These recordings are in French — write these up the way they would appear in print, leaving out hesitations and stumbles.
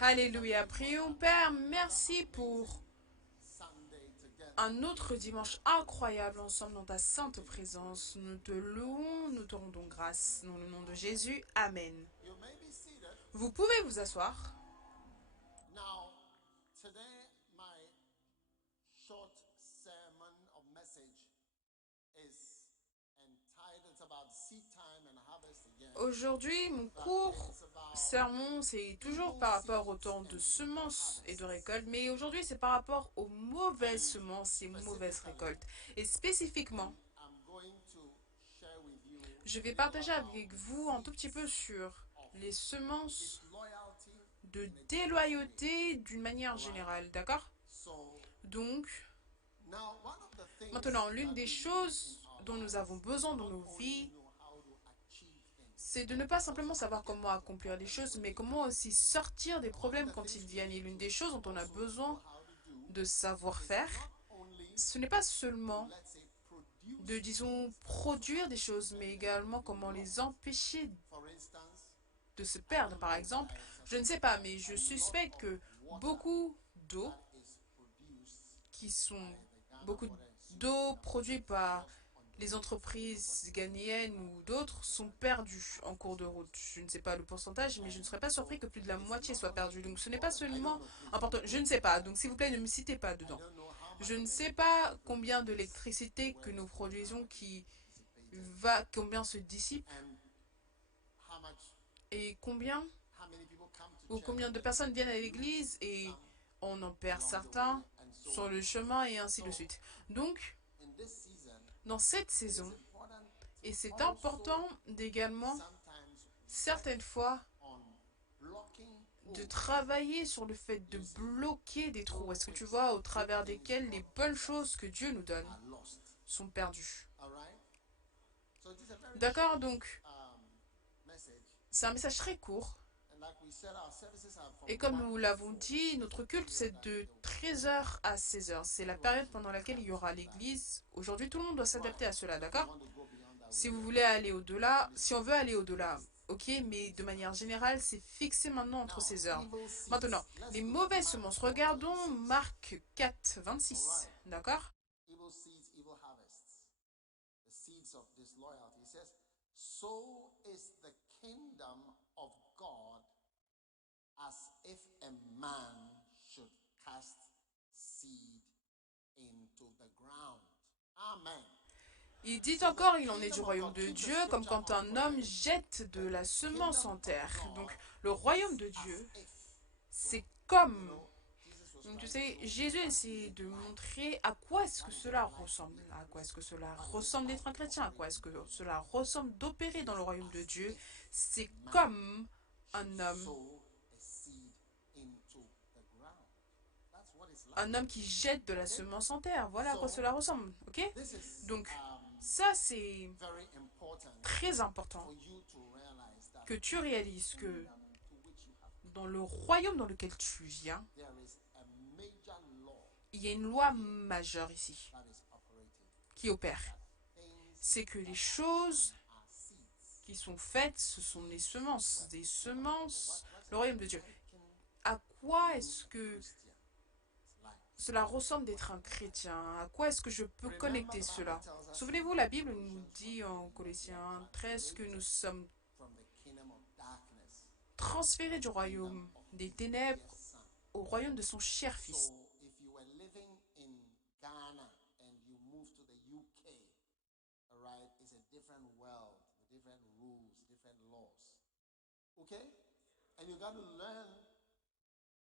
Alléluia. Prions, Père, merci pour un autre dimanche incroyable ensemble dans ta sainte présence. Nous te louons, nous te rendons grâce. Dans le nom de Jésus, Amen. Vous pouvez vous asseoir. Now, today my short sermon or message is entitled, it's about seed time and harvest again. Aujourd'hui, mon court sermon, c'est toujours par rapport au temps de semences et de récoltes, mais aujourd'hui, c'est par rapport aux mauvaises semences et mauvaises récoltes. Et spécifiquement, I'm going to share with you je vais partager avec vous un tout petit peu sur les semences loyalty. de déloyauté d'une manière générale, d'accord? So Donc, now one of the things maintenant, l'une that des we choses need in our dont nous lives avons besoin dans not nos only vies, know how to achieve things, c'est de ne pas simplement savoir comment accomplir les choses, mais comment aussi sortir des problèmes quand ils viennent. Et l'une des choses dont on a besoin how to do de savoir-faire, not only ce n'est pas seulement let's say produce, de, disons, produire des choses, mais également comment les empêcher for instance, de se perdre. Par exemple, je ne sais pas, mais je suspecte que beaucoup d'eau is produced qui sont by the beaucoup Ghana Water and d'eau produite par les entreprises ghanéennes ou d'autres sont perdues en cours de route. Je ne sais pas le pourcentage, mais je ne serais pas surpris que plus de la moitié soit perdue. Donc ce n'est pas seulement important. Je ne sais pas. Donc s'il vous plaît, ne me citez pas dedans. don't know how much Je ne sais pas combien d'électricité que nous produisons combien se dissipe and how much et combien how many people come to ou church combien de personnes viennent à l'église et on en perd certains and so sur le chemin et ainsi de suite. Donc, in this season dans cette it's saison, important et c'est important d'également, sometimes certaines fois, on blocking de travailler sur le fait de bloquer des trous. Est-ce que tu vois, au travers desquels les bonnes choses que Dieu nous donne are lost. sont perdues. All right? So it is a very D'accord, donc, message. c'est un message très court. And like we said, our services are from Et comme 1 nous to l'avons 4. dit, notre culte, c'est de 13h à 16h. C'est la période pendant laquelle il y aura l'église. Aujourd'hui, tout le monde doit s'adapter à cela, If you d'accord? want to go beyond that, Si vous voulez aller au-delà, si on veut aller au-delà, ok, mais de manière générale, c'est fixé maintenant entre 16 heures. evil seeds. Maintenant, Let's les look at mauvaises Mark semences. 4, Regardons 26. Marc 4, 26, d'accord? Evil seeds, evil harvests. The seeds of disloyalty. It says, so is the kingdom of God as if a man should cast seed into the ground. Amen. Il dit encore, il en est du royaume de Dieu, comme quand un homme jette de la semence en terre. Donc, le royaume de Dieu, c'est comme... Donc, tu sais, Jésus essayait de montrer à quoi est-ce que cela ressemble. À quoi est-ce que cela ressemble d'être un chrétien. À quoi est-ce que cela ressemble d'opérer dans le royaume de Dieu. C'est comme un homme. Sow a seed into the ground. That's what it's like. Un homme qui jette de la semence en terre. Voilà à quoi cela ressemble. Ok? This is Donc, ça, c'est very important très important for you to realize that que tu réalises que kingdom to which you have dans le royaume dans lequel tu viens, there is a major law il y a une loi majeure ici that is operating. qui opère. Things C'est que les choses are seeds. qui sont faites, ce sont des semences, le royaume de Dieu. À quoi est-ce que Christian. It's like cela ressemble d'être un chrétien? À quoi est-ce que je peux connecter cela? Souvenez-vous, la Bible nous dit en Colossiens 13 que nous sommes from the kingdom of darkness transférés du royaume des ténèbres son. au royaume de son cher Fils. So if you were living in Ghana and you moved to the UK, all right, it's a different world with different rules, different laws. Okay? And you got to learn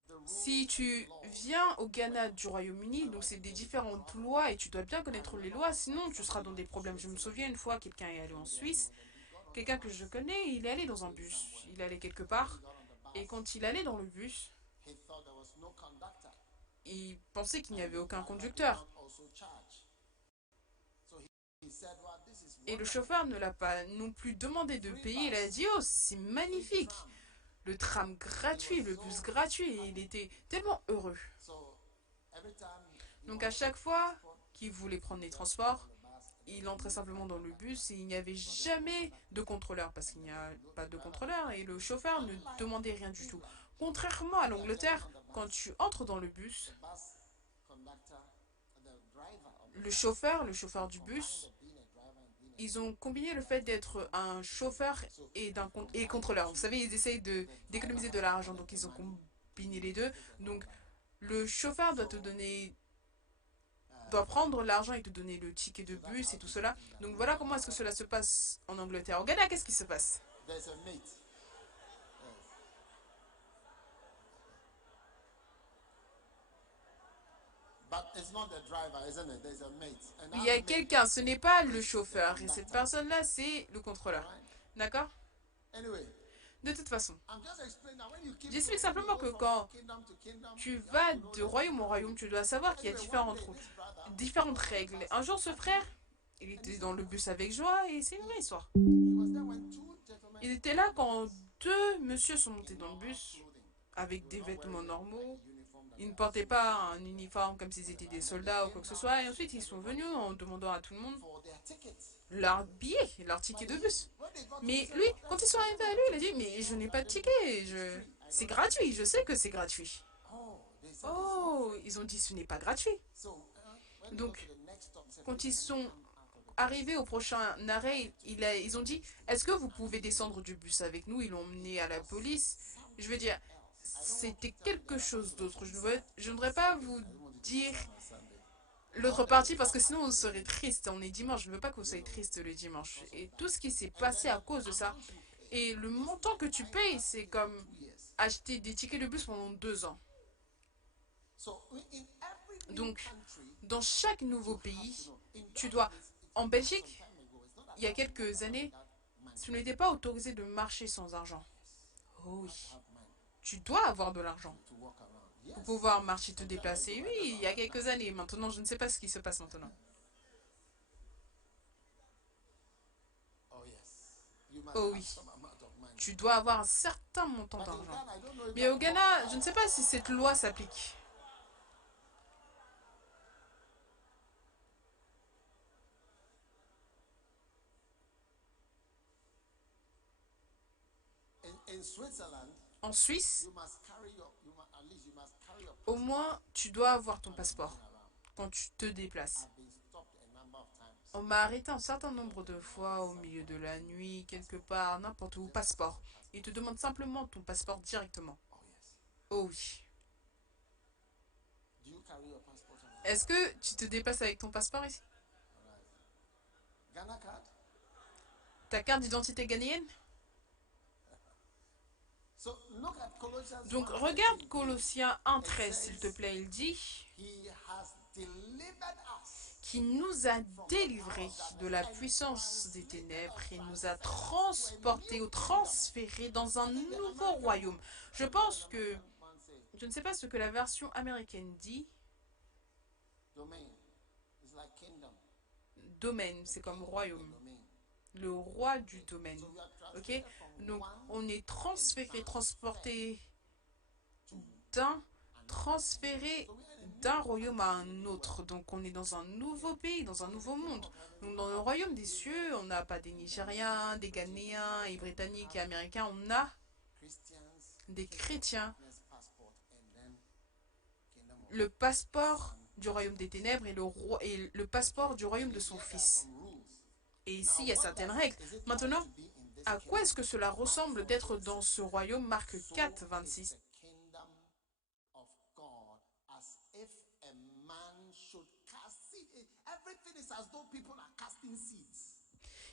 the rules Si tu and laws. viens au Ghana du Royaume-Uni, donc c'est des différentes lois et tu dois bien connaître les lois, sinon tu seras dans des problèmes. Je me souviens une fois, quelqu'un est allé en Suisse, quelqu'un que je connais, il est allé dans un bus, il allait quelque part, et quand il allait dans le bus, He thought there was no conductor. il pensait qu'il n'y avait aucun conducteur. Also charge. So he said, well, this is Et le wonderful. chauffeur ne l'a pas non plus demandé de payer, il a dit, oh, c'est magnifique, le tram gratuit, le bus gratuit, et il était tellement heureux. So every time he Donc à chaque fois qu'il voulait prendre les transports, il entrait simplement dans le bus et il n'y avait jamais de contrôleur parce qu'il n'y a pas de contrôleur et le chauffeur ne demandait rien du tout. Contrairement à l'Angleterre, quand tu entres dans le bus, le chauffeur du bus, ils ont combiné le fait d'être un chauffeur et contrôleur. Vous savez, ils essayent d'économiser de l'argent, donc ils ont combiné les deux. Donc le chauffeur doit prendre l'argent et te donner le ticket de bus et tout cela. Donc voilà comment est-ce que cela se passe en Angleterre. Au Ghana, qu'est-ce qui se passe? Il y a quelqu'un, ce n'est pas le chauffeur. Et cette personne-là, c'est le contrôleur. D'accord? De toute façon, j'explique simplement que quand tu vas de royaume en royaume, tu dois savoir qu'il y a différentes règles. Un jour, ce frère, il était dans le bus avec joie et c'est une vraie histoire. Il était là quand deux messieurs sont montés dans le bus avec des vêtements normaux. Ils ne portaient pas un uniforme comme s'ils étaient des soldats ou quoi que ce soit. Et ensuite, ils sont venus en demandant à tout le monde leur billet, leur ticket de bus. Mais lui, quand ils sont arrivés à lui, il a dit, mais je n'ai pas de ticket, c'est gratuit, je sais que c'est gratuit. Oh, ils ont dit, ce n'est pas gratuit. Donc, quand ils sont arrivés au prochain arrêt, ils ont dit, est-ce que vous pouvez descendre du bus avec nous? Ils l'ont emmené à la police. Je veux dire, c'était quelque chose d'autre. Je ne voudrais pas vous dire l'autre partie parce que sinon vous serez triste. On est dimanche, je ne veux pas que vous soyez triste le dimanche. Et tout ce qui s'est passé à cause de ça. Et le montant que tu payes, c'est comme acheter des tickets de bus pendant 2 ans. Donc, dans chaque nouveau pays, tu dois... En Belgique, il y a quelques années, tu n'étais pas autorisé de marcher sans argent. Oh oui. Tu dois avoir de l'argent pour pouvoir marcher, te déplacer. Oui, il y a quelques années. Maintenant, je ne sais pas ce qui se passe maintenant. Oh oui. Tu dois avoir un certain montant d'argent. Mais au Ghana, je ne sais pas si cette loi s'applique. En Suisse, au moins, tu dois avoir ton passeport quand tu te déplaces. On m'a arrêté un certain nombre de fois au milieu de la nuit, quelque part, n'importe où, passeport. Ils te demandent simplement ton passeport directement. Oh oui. Est-ce que tu te déplaces avec ton passeport ici? Ta carte d'identité ghanéenne? Donc regarde Colossiens 1,13 s'il te plaît, il dit qui nous a délivrés de la puissance des ténèbres et nous a transportés ou transférés dans un nouveau royaume. Je pense que, je ne sais pas ce que la version américaine dit. Domaine, c'est comme royaume. Le roi du domaine. Ok? Donc, on est transféré, transféré d'un royaume à un autre. Donc, on est dans un nouveau pays, dans un nouveau monde. Donc, dans le royaume des cieux, on n'a pas des Nigériens, des Ghanéens, et Britanniques et Américains. On a des chrétiens. Le passeport du royaume des ténèbres et le passeport du royaume de son fils. Et ici, il y a certaines règles. Maintenant, à quoi est-ce que cela ressemble d'être dans ce royaume? Marc 4, 26.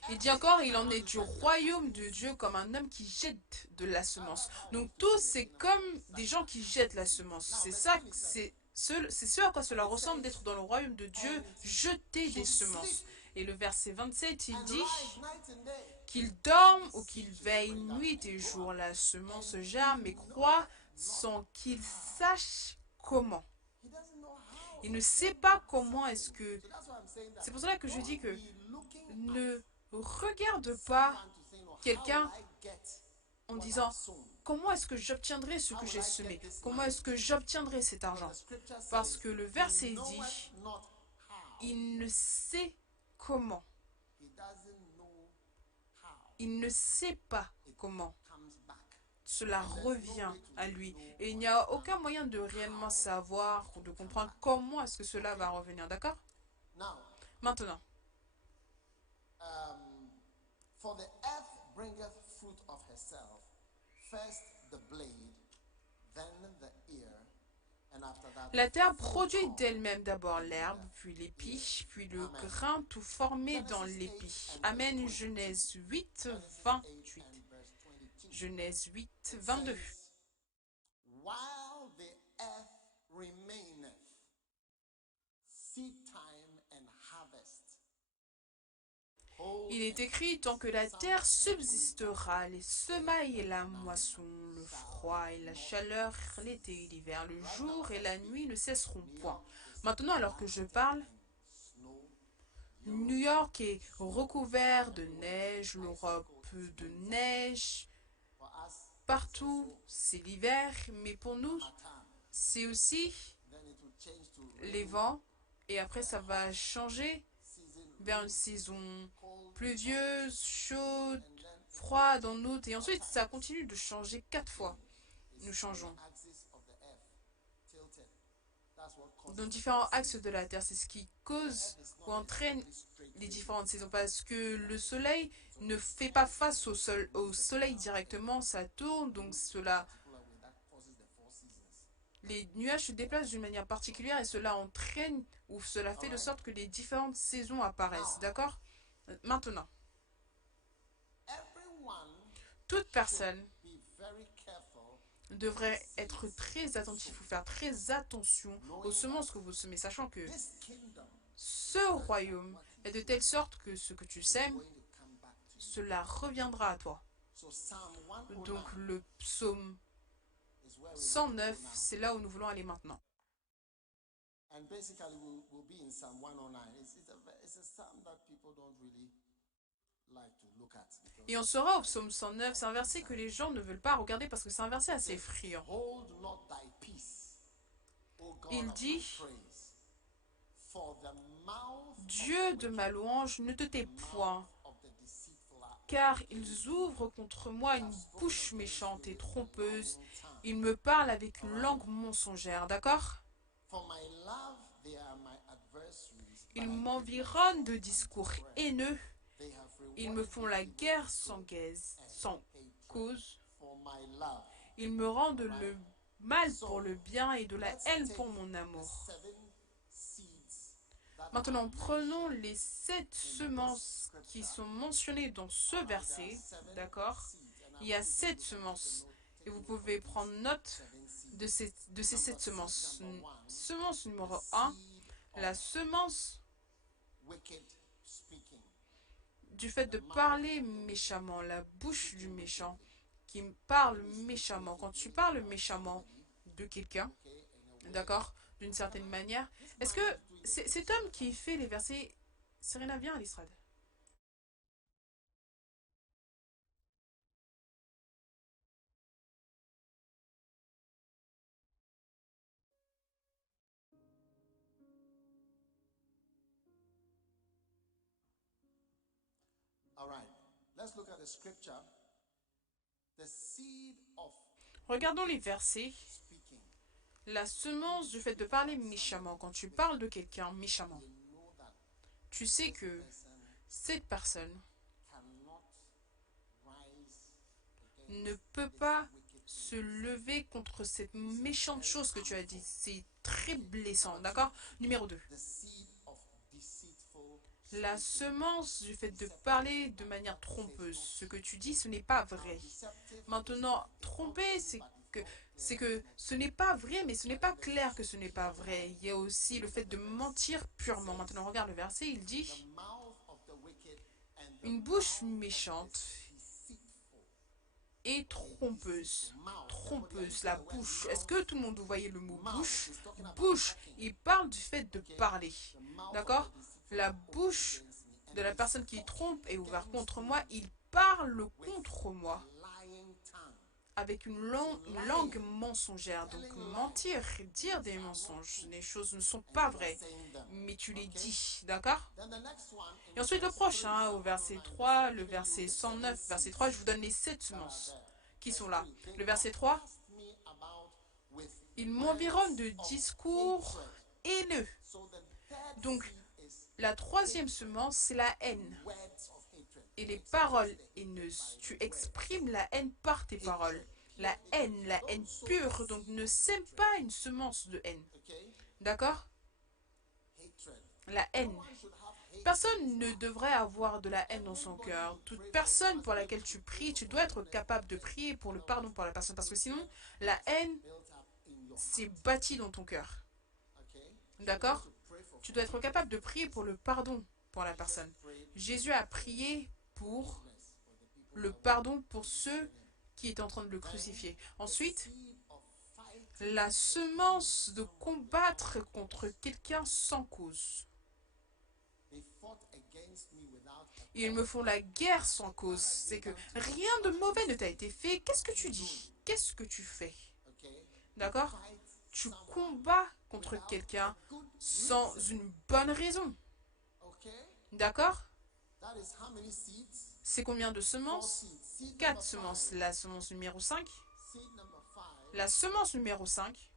Il dit encore, il en est du royaume de Dieu comme un homme qui jette de la semence. Donc tout, c'est comme des gens qui jettent la semence. C'est ça, c'est ce à quoi cela ressemble d'être dans le royaume de Dieu, jeter des semences. Et le verset 27, il dit qu'il dorme ou qu'il veille nuit et jour. La semence germe et croît sans qu'il sache comment. Il ne sait pas comment est-ce que... C'est pour cela que je dis que ne regarde pas quelqu'un en disant comment est-ce que j'obtiendrai ce que j'ai semé? Comment est-ce que j'obtiendrai cet argent? Parce que le verset dit, il ne sait comment. He doesn't know how Il ne sait pas comment comes back. cela And there's no revient way to à really lui. know Et il or n'y a aucun understand moyen de réellement how savoir it ou de will come comprendre back. comment est-ce que cela Okay. va revenir, d'accord? Now, Maintenant, for the earth bringeth fruit of herself, first the blade, then the ear, and after that la the terre full produit corn, d'elle-même d'abord and then l'herbe, the puis ear. l'épi, puis le Amen. grain tout formé dans Genesis 8 l'épi. and verse Amen. 22. Genèse 8, Genesis 8 28. and verse 22. Genèse 8, It 22. says, while the earth remaineth, seed time and harvest. Il est écrit, tant que la terre subsistera, les semailles et la moisson, le froid et la chaleur, l'été et l'hiver, le jour et la nuit ne cesseront point. Maintenant, alors que je parle, New York est recouvert de neige, l'Europe de neige, partout c'est l'hiver, mais pour nous, c'est aussi les vents, et après ça va changer vers une saison pluvieuse, chaude, froide en août, et ensuite ça continue de changer 4 fois. Nous changeons dans différents axes de la Terre. C'est ce qui cause ou entraîne les différentes saisons, parce que le soleil ne fait pas face au soleil directement, ça tourne, donc les nuages se déplacent d'une manière particulière et cela entraîne ou cela fait de sorte que les différentes saisons apparaissent, d'accord? Maintenant, toute personne devrait être très attentif ou faire très attention aux semences que vous semez, sachant que ce royaume est de telle sorte que ce que tu sèmes, cela reviendra à toi. Donc le psaume 109, c'est là où nous voulons aller maintenant. And basically, we'll be in Psalm 109. It's a psalm that people don't really like to look at. Et on sera au psaume 109, c'est un verset que les gens ne veulent pas regarder parce que c'est un verset assez effrayant. Hold not thy peace, O God Il of dit, my praise, for the mouth Dieu de ma louange, ne te tais point, of the deceitful are car ils ouvrent contre moi une bouche méchante et trompeuse. Ils me parlent avec une langue mensongère, d'accord? for my love, they are my adversaries. Ils m'environnent de discours haineux. They have Ils me font la guerre sans cause. for my love. Ils me rendent le mal pour le bien et de la haine pour mon amour. 7 seeds that Maintenant, prenons les 7 semences qui sont mentionnées dans ce verset, d'accord? Il y a 7 semences et vous pouvez prendre note de ces 7 semences. Semence numéro 1, la semence wicked speaking. du fait de parler méchamment, la bouche du méchant qui parle méchamment. Quand tu parles méchamment de quelqu'un, d'accord, d'une certaine manière, est-ce que cet homme qui fait les versets, Serena, viens à l'estrade. All right. Let's look at the scripture. The seed of Regardons les versets. speaking. La semence du fait de parler méchamment. Quand tu parles de quelqu'un méchamment, You know that tu sais que person cette personne cannot rise ne peut pas se lever contre cette méchante chose que tu as dit. C'est très blessant, d'accord? Numéro 2. the seed of deceitful. La semence du fait de parler de manière trompeuse. Ce que tu dis, ce n'est pas vrai. Deceptive Maintenant, tromper, c'est que ce n'est pas vrai, mais ce n'est pas clair que ce n'est pas vrai. Il y a aussi le fait de mentir purement. Maintenant, regarde le verset, il dit the mouth of the wicked and the une bouche méchante deceitful. et trompeuse. Trompeuse, la bouche. Est-ce que tout le monde vous voyez le mot bouche? Bouche, il parle du fait de parler. D'accord? La bouche de la personne qui trompe est ouverte contre moi. Il parle contre moi Lying tongue. avec une langue mensongère. Donc mentir, dire des mensonges, les choses ne sont pas vraies, mais tu les dis, d'accord? Et ensuite le prochain, au verset 3, le verset 109, verset 3, je vous donne les 7 semences qui sont là. Le verset 3, il m'environne de discours haineux. Donc la troisième semence, c'est la haine. Et les paroles haineuses. Tu exprimes la haine par tes paroles. La haine pure. Donc ne sème pas une semence de haine. D'accord? La haine. Personne ne devrait avoir de la haine dans son cœur. Toute personne pour laquelle tu pries, tu dois être capable de prier pour le pardon pour la personne. Parce que sinon, la haine s'est bâtie dans ton cœur. D'accord? Tu dois être capable de prier pour le pardon pour la personne. Jésus a prié pour le pardon pour ceux qui étaient en train de le crucifier. Ensuite, la semence de combattre contre quelqu'un sans cause. Ils me font la guerre sans cause. C'est que rien de mauvais ne t'a été fait. Qu'est-ce que tu dis? Qu'est-ce que tu fais? D'accord? Tu combats contre quelqu'un sans une bonne raison. D'accord? C'est combien de semences? 4 semences. La semence numéro 5. La semence numéro 5.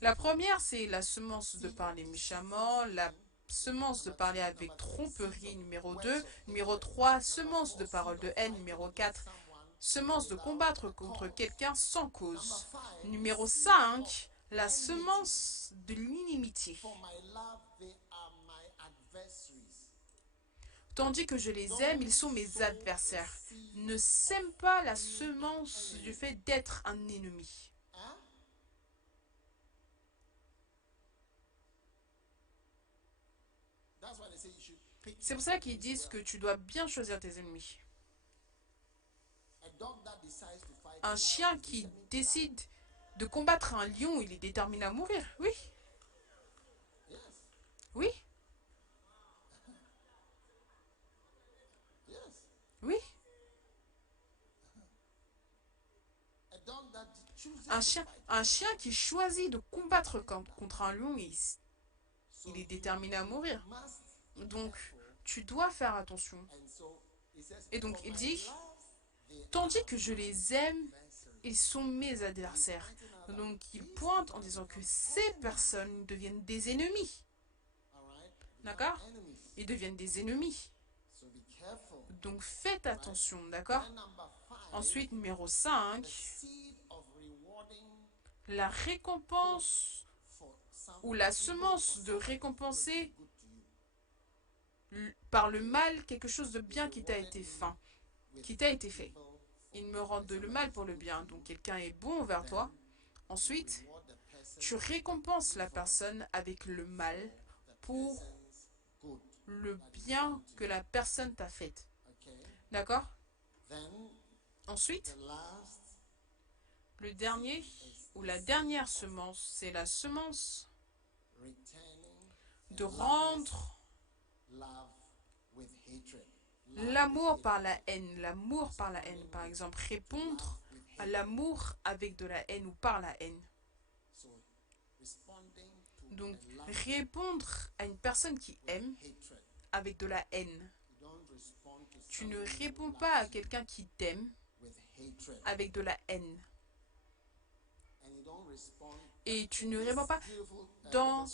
La première, c'est la semence de parler méchamment. La semence de parler avec tromperie, numéro 2. Numéro 3, semence de parole de haine. Numéro 4, semence de combattre contre quelqu'un sans cause. Numéro 5, la semence de l'inimitié. Tandis que je les aime, ils sont mes adversaires. Ne sème pas la semence du fait d'être un ennemi. C'est pour ça qu'ils disent que tu dois bien choisir tes ennemis. Un chien qui décide de combattre un lion, il est déterminé à mourir. Oui. Oui. Oui. Un chien qui choisit de combattre contre un lion, il est déterminé à mourir. Donc, tu dois faire attention. Et donc, il dit, tandis que je les aime, ils sont mes adversaires. Donc, il pointe en disant que ces personnes deviennent des ennemis. D'accord? Ils deviennent des ennemis. Donc, faites attention, d'accord? Ensuite, numéro 5, la récompense ou la semence de récompenser par le mal quelque chose de bien qui t'a été fait. Ils me rendent le mal pour le bien. Donc quelqu'un est bon envers toi. Ensuite, tu récompenses la personne avec le mal pour le bien que la personne t'a fait. D'accord? Ensuite, le dernier ou la dernière semence, c'est la semence de rendre l'amour par la haine. L'amour par la haine, par exemple. Répondre à l'amour avec de la haine ou par la haine. Donc, répondre à une personne qui aime avec de la haine. Tu ne réponds pas à quelqu'un qui t'aime avec de la haine. Et tu ne réponds pas. Dans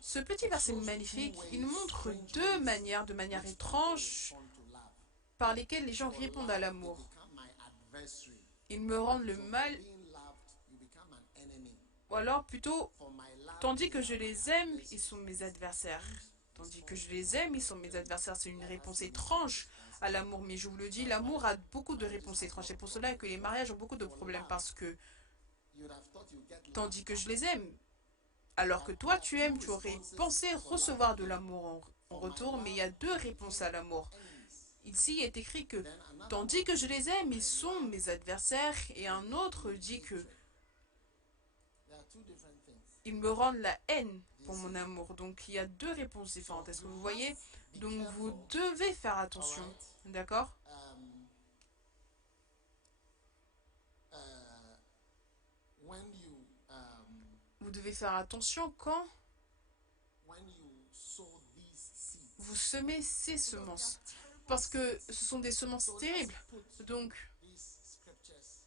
ce petit verset magnifique, il montre deux manières, de manière étrange, par lesquelles les gens répondent à l'amour. Ils me rendent le mal, ou alors plutôt, tandis que je les aime, ils sont mes adversaires. Tandis que je les aime, ils sont mes adversaires. C'est une réponse étrange à l'amour, mais je vous le dis, l'amour a beaucoup de réponses étranges. C'est pour cela que les mariages ont beaucoup de problèmes, parce que, tandis que je les aime, alors que toi tu aimes, tu aurais pensé recevoir de l'amour en retour, mais il y a deux réponses à l'amour. Ici, il est écrit que, tandis que je les aime, ils sont mes adversaires, et un autre dit que ils me rendent la haine pour mon amour. Donc, il y a deux réponses différentes. Est-ce que vous voyez? Donc, vous devez faire attention. D'accord? vous devez faire attention quand when you sow these seeds. vous semez ces Because they are semences. terrible Parce que seeds. ce sont des semences So let's terribles. put Donc, these scriptures,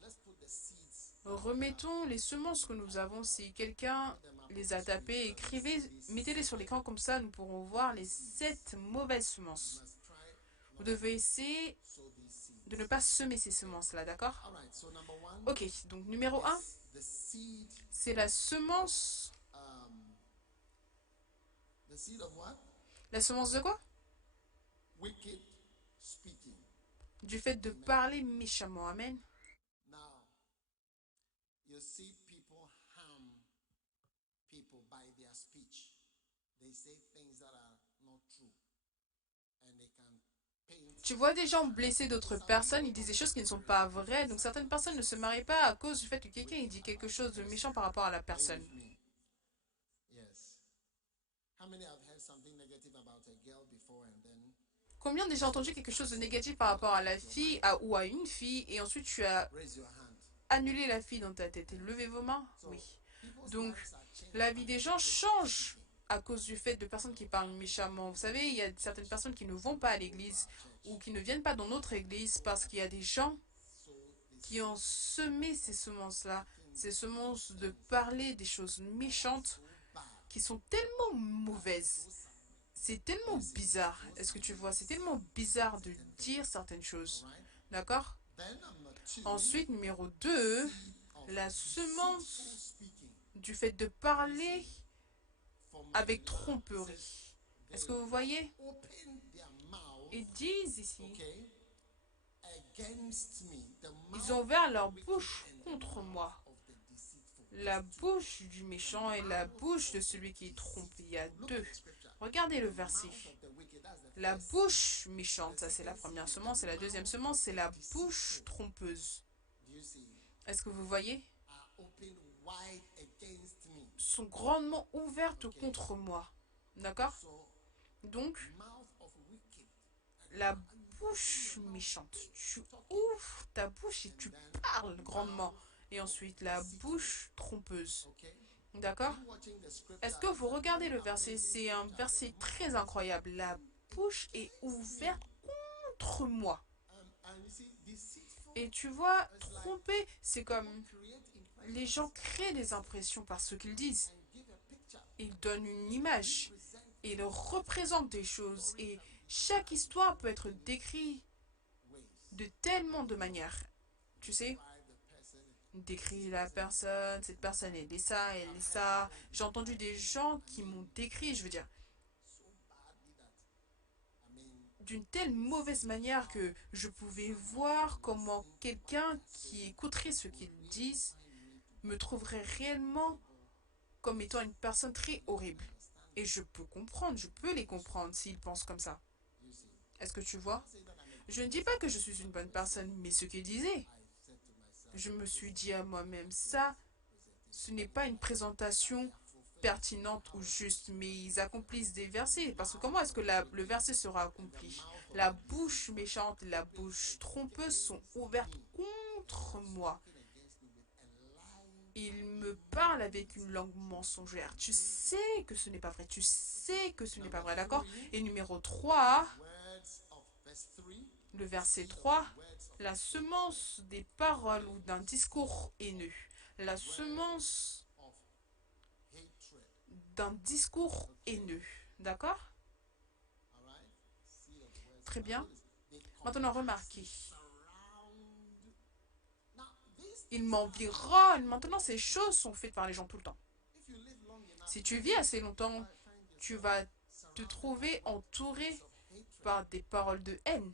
let's put the seeds, remettons les semences que nous avons. Si quelqu'un les a tapées, écrivez, mettez-les sur l'écran comme ça, nous pourrons voir les 7 mauvaises you semences. must try Vous not devez essayer to sow these seeds. de ne pas semer ces semences-là, d'accord? All right, so number one Ok, donc numéro 1, is the seed, c'est la semence. the seed of what? La semence de quoi? Wicked speaking. Du fait de parler méchamment. Amen. Now, you see people harm people by their speech. They say things that are not true. And they can paint. Tu vois des gens blesser d'autres personnes, ils disent des choses qui ne sont pas vraies. Donc certaines personnes ne se marient pas à cause du fait que quelqu'un il dit quelque chose de méchant par rapport à la Are you personne. with me? Yes. How many have heard something negative about a girl before and then Combien ont déjà entendu quelque chose de négatif par rapport à la fille ou à une fille et ensuite tu as raise your hand? annulé la fille dans ta tête et levez vos mains? Oui. People's Donc, lives are changed la by vie des wicked gens change speaking. à cause du fait de personnes qui parlent méchamment. Vous savez, il y a certaines personnes qui ne vont pas à l'église ou qui ne viennent pas dans notre église parce qu'il y a des gens So this qui ont semé ces semences-là, ces semences de parler des choses méchantes bad. qui sont tellement mauvaises. C'est tellement bizarre. Est-ce que tu vois? C'est tellement bizarre de dire certaines choses. Right? D'accord? Then number two, Ensuite, numéro 2, of la deceitful semence speaking du fait de parler from avec the tromperie. Est-ce que vous voyez? open their mouth, Ils disent ici, okay, against me. The ils mouth ont ouvert leur of the wicked bouche and the contre mouth moi. of the deceitful. La bouche du méchant et la bouche de celui qui trompe. Il y a Look deux. at the scripture. Regardez le The verset. mouth of the wicked, that's the La first. bouche méchante, ça c'est la première semence. Et la deuxième semence, c'est la bouche trompeuse. Do you see? Est-ce que vous voyez? Are open wide against me. Sont grandement ouvertes contre moi. D'accord? So Donc, mouth of wicked. la bouche méchante. Tu ouvres ta bouche et tu parles grandement. Et ensuite, la bouche trompeuse. Okay. D'accord? You watching the scripture. Est-ce que vous regardez le verset? C'est un verset très incroyable. La bouche est ouverte contre moi. And you see, deceitful Et tu vois, tromper, c'est comme create impression les gens créent des impressions par ce qu'ils disent. and give a picture. Ils donnent une image. Present Ils représentent des choses. Et chaque histoire peut être décrite ways. de tellement de manières. Tu sais, Why the person décrit la personne, cette personne, elle est ça, elle est ça. J'ai entendu des gens qui m'ont décrit, je veux dire, so badly that I mean d'une telle mauvaise manière que je pouvais voir comment quelqu'un qui écouterait ce qu'ils disent me trouverait réellement comme étant une personne très horrible. Et je peux comprendre, je peux les comprendre s'ils pensent comme ça. you see. Est-ce que tu vois? Say that I'm a Je ne dis pas que je suis une bonne personne, mais ce qu'ils disaient, I said to myself, je me suis dit à moi-même, ça, ce n'est pas une présentation pertinente ou juste, mais ils accomplissent des versets. Parce que comment est-ce que le verset sera accompli? La bouche méchante et la bouche trompeuse sont ouvertes contre moi. against me with a lying Il me parle avec une langue mensongère. Tu sais que ce n'est pas vrai. Tu sais que ce n'est pas vrai, d'accord? Et numéro 3, words of verse 3. le verset 3, Words of la semence des paroles ou d'un discours haineux. La semence hatred. d'un discours haineux. D'accord? All right? Seed of words. Très bien. They Maintenant, remarquez. surround. Now, this, Ils m'environnent. Maintenant, ces choses sont faites par les gens tout le temps. if you live long enough, Si tu vis assez longtemps, find tu yourself vas te surrounded trouver entouré of hatred. par des paroles de haine.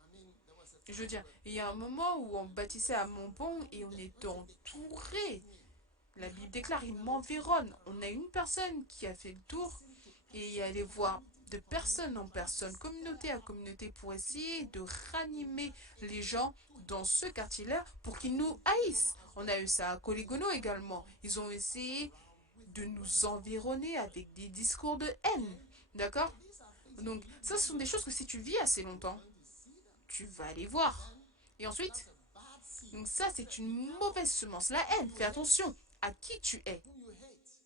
I mean, there was a Je veux dire, il y a un moment où on bâtissait à Montbon et on était entouré. La Bible déclare, il m'environne. On a une personne qui a fait le tour et est allée voir de personne en personne, communauté à communauté, pour essayer de ranimer les gens dans ce quartier-là pour qu'ils nous haïssent. On a eu ça à Coligono également. Ils ont essayé de nous environner avec des discours de haine. D'accord? Donc, ça, ce sont des choses que si tu vis assez longtemps, tu vas aller voir. Et ensuite, bad seed. donc ça, c'est une mauvaise semence. La haine, fais attention. à qui tu es. whom you hate.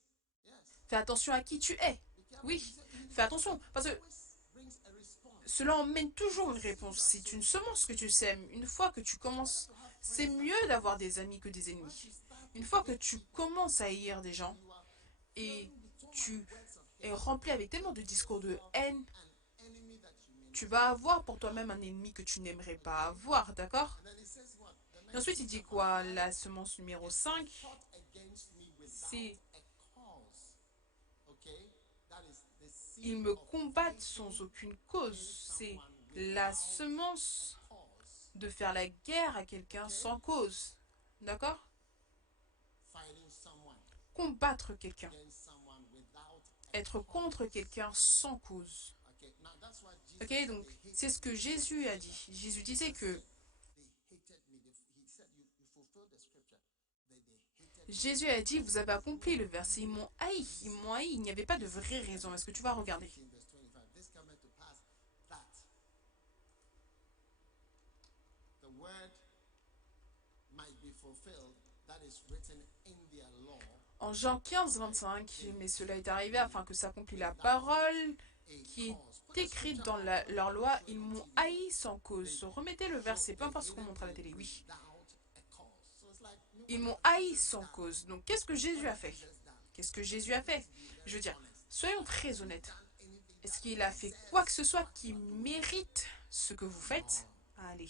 Yes. Fais attention à qui tu es. Be careful. Oui, fais attention, parce que Always brings a response. cela emmène toujours une réponse. C'est une semence que tu sèmes. Une fois que tu commences, c'est mieux d'avoir des amis que des ennemis. Une fois que tu commences à haïr des gens You are et hearing the tu words of es hate. rempli avec tellement de discours de haine, An enemy that you may tu not. vas avoir pour toi-même un ennemi que tu n'aimerais pas avoir, d'accord? And then it says what? The Et ensuite, il dit quoi? La semence numéro 5, fought against me c'est without a cause. Okay? That is the seed ils me of combattent fighting sans aucune cause. C'est someone la without semence cause. de faire la guerre à quelqu'un sans cause, d'accord? Fighting someone Combattre quelqu'un, against someone without a être cause. contre quelqu'un sans cause. Okay, now that's what Jesus Ok, said. donc They hated c'est ce que me. Jésus a dit. Jésus disait que They hated me. He said, you fulfilled the scripture. They hated me. Jésus a dit, vous avez accompli le verset, ils m'ont haï, ils m'ont haï, il n'y avait pas de vraie raison. Est-ce que tu vas regarder? 15 verse 25. This cometh to pass that the word might be fulfilled that is written in their law. En Jean 15, 25, mais cela est arrivé afin que s'accomplisse la parole qui est écrite dans leur loi, ils m'ont haï sans cause. Remettez le verset, peu importe ce qu'on montre à la télé, oui. Without a cause. So it's like, Ils m'ont haï sans cause. Donc qu'est-ce que Jésus a fait? Qu'est-ce que Jésus a fait? Je veux dire, soyons très honnêtes. Est-ce qu'il a fait quoi que ce soit qui mérite ce que vous faites? Allez.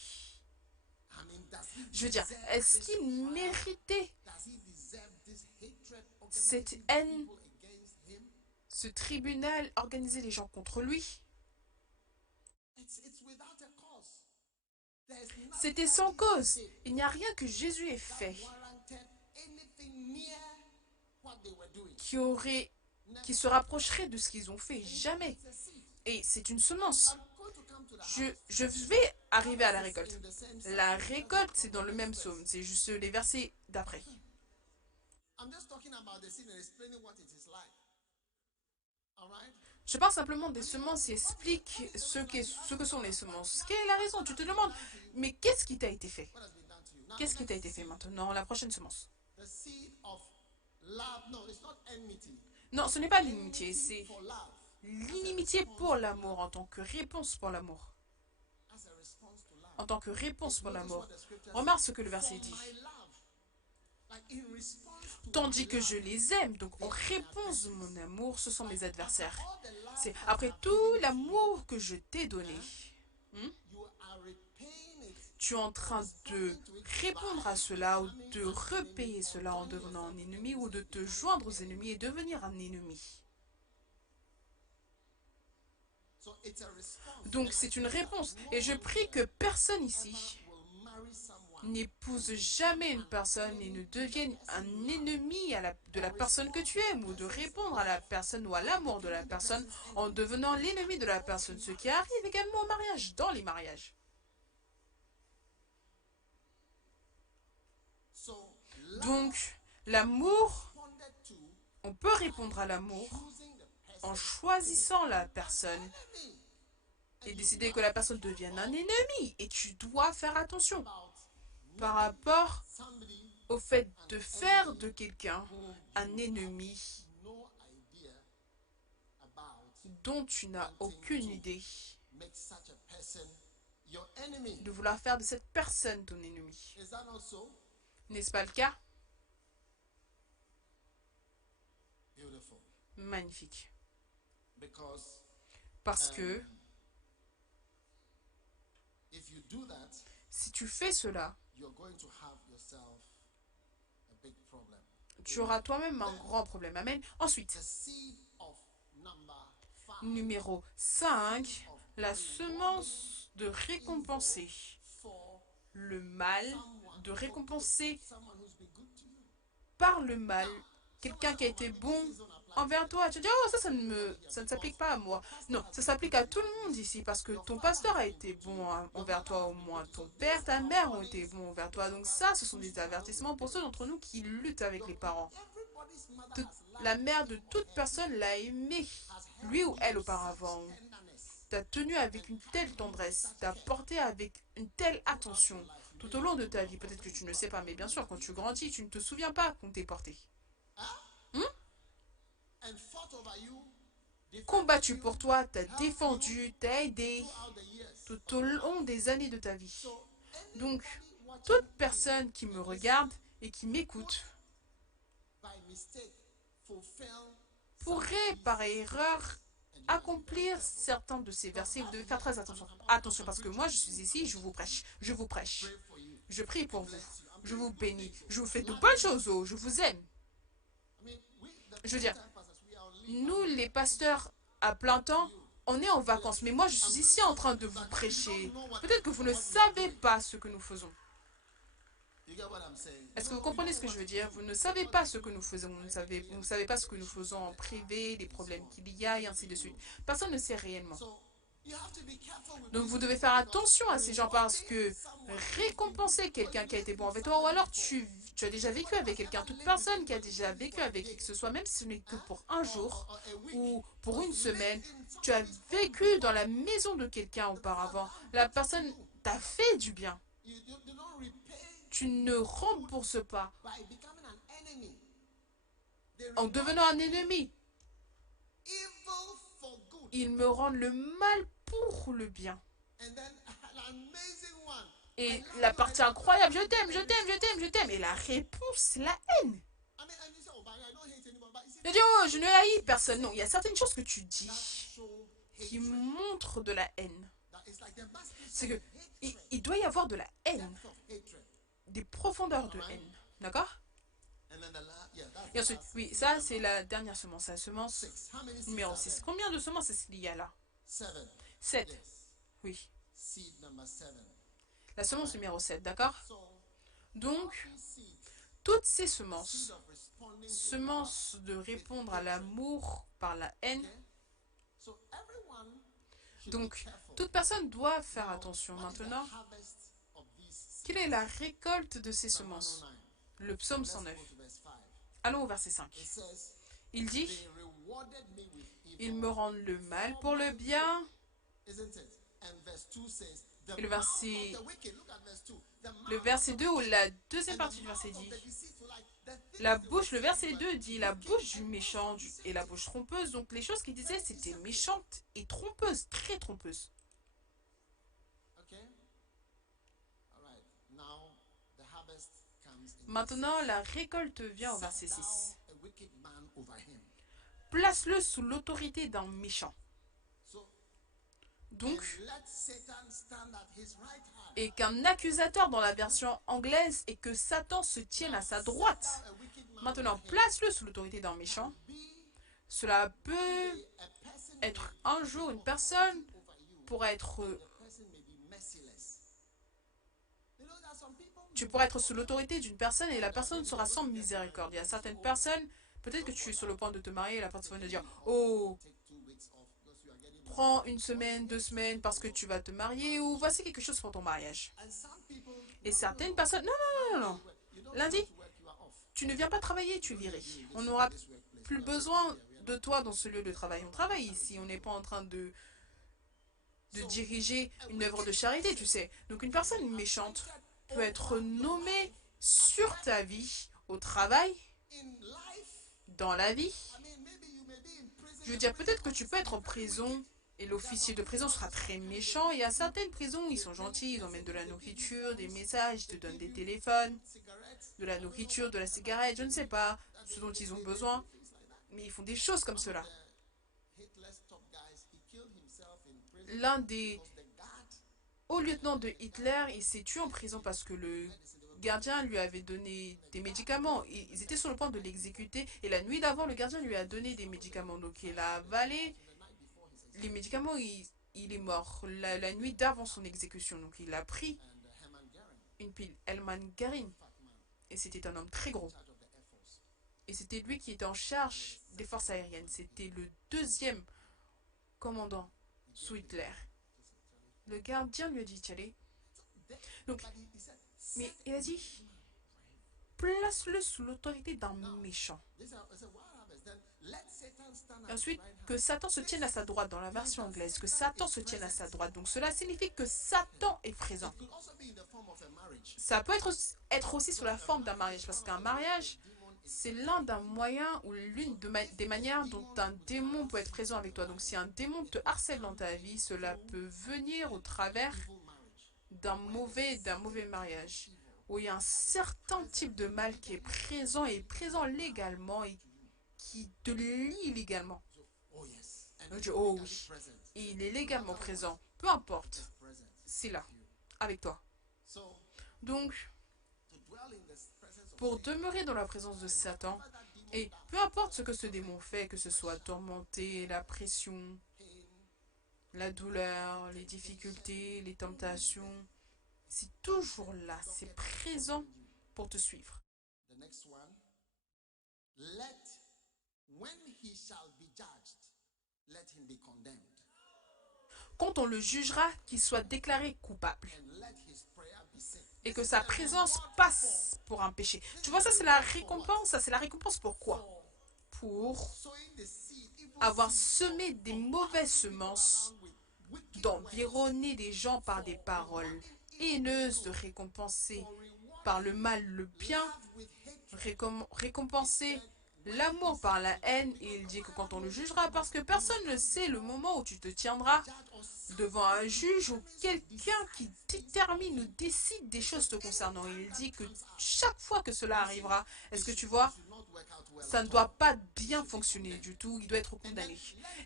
I mean, does he Je veux dire, deserve est-ce this qu'il trial? méritait Does he deserve this hatred cette organizing haine, people against him? ce tribunal, organiser les gens contre lui? It's without a cause. There's nothing C'était that sans Jesus cause. did Il n'y a rien que Jésus ait fait that warranted anything near what they were doing. qui se rapprocherait de ce qu'ils ont fait. Jamais. It's a seed. Et c'est une semence. I'm going to come to the Je vais arriver à la harvest récolte. in the same psalm. La récolte, c'est dans le même psaume. C'est juste les versets d'après. I'm just talking about the seed and explaining what it is like. All right? Je parle simplement des semences et explique ce que sont les semences. Quelle est la raison? Tu te demandes, mais qu'est-ce qui t'a été fait? What has been done to you? Now, Qu'est-ce qui next t'a été fait maintenant? La prochaine semence. the seed of love. No, it's not enmity. Non, ce n'est pas l'inimitié, c'est For love. l'inimitié pour l'amour en tant que réponse pour l'amour. As a response to love. En tant que réponse pour Notice l'amour. what the scripture Remarque says. ce que le verset For dit. my love. Like in response to Tandis my que love, je les aime, donc en réponse de mon amour, ce sont mes adversaires. all the love C'est that après I've tout given l'amour que je t'ai donné, you are repaying it. tu es en train de répondre à cela ou de repayer cela en devenant un ennemi ou de te joindre aux ennemis et devenir un ennemi. So it's a response. Donc c'est une réponse. Et je prie que personne ici Will marry someone n'épouse jamais une personne et ne devienne un ennemi de la personne que tu aimes ou de répondre à la personne ou à l'amour de la personne en devenant l'ennemi de la personne. Ce qui arrive également au mariage, dans les mariages. So Donc l'amour, responded to on peut répondre à l'amour choosing the person en choisissant la personne et décider que la personne devienne un ennemi. Et tu dois faire attention about par rapport somebody au fait de faire de quelqu'un un ennemi no idea about dont tu n'as aucune idée, make such a person your enemy. de vouloir faire de cette personne ton ennemi. Is that not so? N'est-ce pas le cas? Beautiful. Magnifique. Because Parce que if you do that, si tu fais cela, you're going to have yourself a big problem. tu auras toi-même un grand problème. Amen. Ensuite, The seed of number 5 numéro 5, la semence de récompenser for le mal, de récompenser someone who's been good to you. par le mal quelqu'un qui a été bon envers toi. Tu te dis, oh, ça ne s'applique pas à moi. Non, ça s'applique à tout le monde ici parce que ton pasteur a été bon envers toi au moins. Ton père, ta mère ont été bons envers toi. Donc ça, ce sont des avertissements pour ceux d'entre nous qui luttent avec les parents. Everybody's mother La mère de toute personne l'a aimé, lui ou elle auparavant. T'a tenu avec une telle tendresse, t'a porté avec une telle attention tout au long de ta vie. Peut-être que tu ne sais pas, mais bien sûr, quand tu grandis, tu ne te souviens pas qu'on t'ait porté. combattu pour toi, t'a défendu, t'a aidé tout au long des années de ta vie. Donc, toute personne qui me regarde et qui m'écoute pourrait, par erreur, accomplir certains de ces versets. Vous devez faire très attention. Attention, parce que moi, je suis ici, je vous prêche. Je vous prêche. Je prie pour vous. Je vous bénis. Je vous fais de bonnes choses. Oh, je vous aime. Je veux dire, nous, les pasteurs à plein temps, on est en vacances. Mais moi, je suis ici en train de vous prêcher. Peut-être que vous ne savez pas ce que nous faisons. Est-ce que vous comprenez ce que je veux dire? Vous ne savez pas ce que nous faisons. Vous ne savez pas ce que nous faisons en privé, les problèmes qu'il y a, et ainsi de suite. Personne ne sait réellement. Donc vous devez faire attention à ces gens parce que récompenser quelqu'un qui a été bon avec toi, ou alors tu as déjà vécu avec quelqu'un, toute personne qui a déjà vécu avec qui que ce soit, même si ce n'est que pour un jour ou pour une semaine, tu as vécu dans la maison de quelqu'un auparavant, la personne t'a fait du bien. Tu ne rembourses pas en devenant un ennemi. Ils me rendent le mal pour le bien. Et la partie incroyable, je t'aime, je t'aime, je t'aime, je t'aime. Et la réponse, c'est la haine. Je dis, oh, je ne haïs personne. Non, il y a certaines choses que tu dis qui montrent de la haine. C'est que il doit y avoir de la haine, des profondeurs de haine. D'accord? Et ensuite, oui, ça c'est la dernière semence, la semence numéro 6. Combien de semences est-ce qu'il y a là? 7. Oui. La semence numéro 7, d'accord? Donc, toutes ces semences, semences de répondre à l'amour par la haine, donc toute personne doit faire attention. Maintenant, quelle est la récolte de ces semences? Le psaume 109. Allons au verset 5. Il dit, ils me rendent le mal pour le bien. Et le verset 2 ou la deuxième partie du verset dit, le verset 2 dit, la bouche du méchant et la bouche trompeuse. Donc les choses qu'il disait, c'était méchantes et trompeuses, très trompeuses. Maintenant, la récolte vient au verset 6. Place-le sous l'autorité d'un méchant. Donc, et qu'un accusateur dans la version anglaise et que Satan se tienne à sa droite. Maintenant, place-le sous l'autorité d'un méchant. Cela peut être un jour une personne pourra être... Tu pourras être sous l'autorité d'une personne et la personne sera sans miséricorde. Il y a certaines personnes, peut-être que tu es sur le point de te marier et la personne va te dire, oh, prends une semaine, 2 semaines parce que tu vas te marier ou voici quelque chose pour ton mariage. Et certaines personnes, non, non, non, non. Lundi, tu ne viens pas travailler, tu es viré. On n'aura plus besoin de toi dans ce lieu de travail. On travaille ici, on n'est pas en train de diriger une œuvre de charité, tu sais. Donc une personne méchante peut être nommée sur ta vie, au travail, dans la vie. Je veux dire, peut-être que tu peux être en prison et l'officier de prison sera très méchant. Il y a certaines prisons, ils sont gentils, ils emmènent de la nourriture, des messages, ils te donnent des téléphones, de la nourriture, de la cigarette, je ne sais pas ce dont ils ont besoin. Mais ils font des choses comme cela. L'un des hauts lieutenants de Hitler, il s'est tué en prison parce que le gardien lui avait donné des médicaments. Ils étaient sur le point de l'exécuter et la nuit d'avant, le gardien lui a donné des médicaments. Donc il a avalé les médicaments, il est mort la nuit d'avant son exécution. Donc il a pris une pile Hellman Garin et c'était un homme très gros. Et c'était lui qui était en charge des forces aériennes. C'était le deuxième commandant sous Hitler. Le gardien lui a dit, allez. Donc, mais il a dit, place-le sous l'autorité d'un méchant. Et ensuite, que Satan se tienne à sa droite dans la version anglaise, que Satan se tienne à sa droite. Donc cela signifie que Satan est présent. Ça peut être aussi sous la forme d'un mariage, parce qu'un mariage, c'est l'un d'un moyen ou l'une des manières dont un démon peut être présent avec toi. Donc si un démon te harcèle dans ta vie, cela peut venir au travers d'un mauvais mariage, où il y a un certain type de mal qui est présent et présent légalement et qui te lie illégalement. Donc, oh oui, il est légalement présent, peu importe, c'est là, avec toi. Donc, pour demeurer dans la présence de Satan, et peu importe ce que ce démon fait, que ce soit tourmenter, la pression, la douleur, les difficultés, les tentations, c'est toujours là, c'est présent pour te suivre. The next one, let when he shall be judged, let him be condemned. Quand on le jugera, qu'il soit déclaré coupable. And let his prayer be seen. Et que sa présence passe pour un péché. Tu vois, ça c'est la récompense. Ça c'est la récompense pour quoi? Pour Sowing the seed, evil avoir seed, semé des mauvaises semences, with wicked d'environner des gens par des paroles haineuses, de récompenser par le mal le bien, with hate. récompenser l'amour par la haine. Et il dit que quand on le jugera, parce que personne ne sait le moment où tu te tiendras devant un juge ou quelqu'un qui détermine ou décide des choses te concernant. Il dit que chaque fois que cela arrivera, est-ce que tu vois, ça ne doit pas bien fonctionner du tout, il doit être condamné.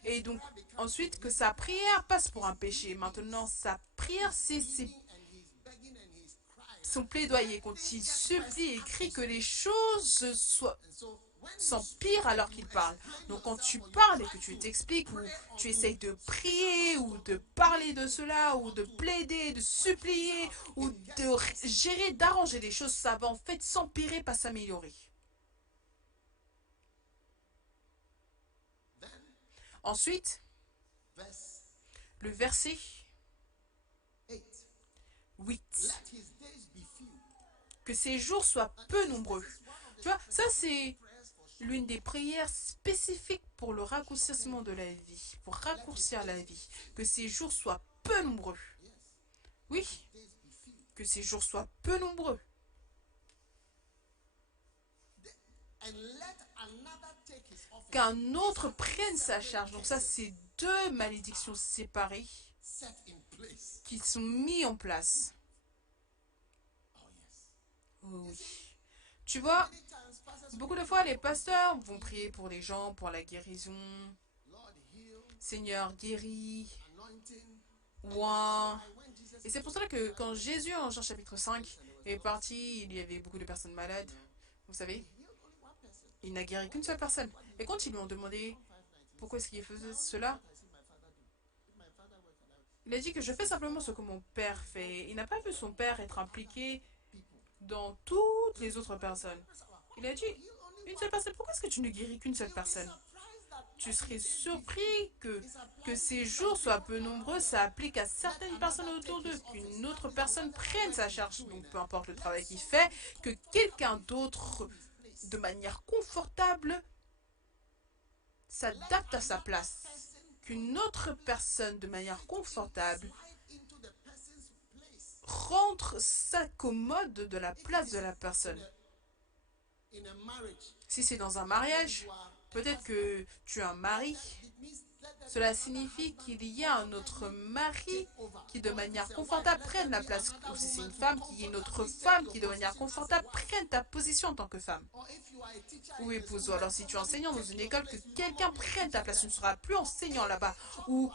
Et donc, ensuite, que sa prière passe pour un péché. Maintenant, sa prière, c'est son plaidoyer. Quand il supplie et crie que les choses s'empirent alors qu'il parle. Donc quand tu parles et que tu t'expliques ou tu essayes de prier ou de parler de cela ou de plaider, de supplier ou de gérer, d'arranger les choses, ça va en fait s'empirer, pas s'améliorer. Ensuite, Verse le verset 8. 8. Let his days be few. Que ses jours soient peu nombreux. Tu vois, ça c'est l'une des prières spécifiques pour le raccourcissement de la vie, pour raccourcir la vie. Que ses jours soient peu nombreux. Oui, Days be few. que ses jours soient peu nombreux. And let another take his office Qu'un autre prenne sa charge. Donc ça, c'est deux malédictions séparées set in place. qui sont mises en place. Oh yes. Oh oui. Tu vois, Many times pastors beaucoup de fois, les pasteurs vont prier pour les gens, pour la guérison. Lord heal, Seigneur, guéris, anointing. oint. When Jesus Et c'est pour cela que quand Jésus, en Jean chapitre 5, est parti, il y avait beaucoup de personnes malades. Vous savez, healed only one person. il n'a guéri qu'une seule personne. Et quand ils lui ont demandé pourquoi est-ce qu'il faisait cela, I see my father do. If my father works and il a dit que je fais simplement ce que mon père fait. Il n'a pas vu son père être impliqué dans toutes les autres personnes. Il a dit, une seule personne, pourquoi est-ce que tu ne guéris qu'une seule personne? Tu serais surpris que ces jours soient peu nombreux, ça applique à certaines personnes autour d'eux, qu'une autre personne prenne sa charge, donc peu importe le travail qu'il fait, que quelqu'un d'autre, de manière confortable, s'adapte à sa place. Qu'une autre personne, de manière confortable, into the person's place rentre, s'accommode de la place de la personne. in a marriage. Si c'est dans un mariage, peut-être que tu as un mari. It means let them Cela signifie qu'il y a un autre mari qui, de manière confortable, prenne la place. Ou si c'est une femme, qu'il y ait une autre femme qui, de manière confortable, prenne ta position en tant que femme. or if you are a teacher Ou épouse. Ou alors, si tu es enseignant dans une école, que quelqu'un prenne ta place. Tu ne seras plus enseignant là-bas. Ou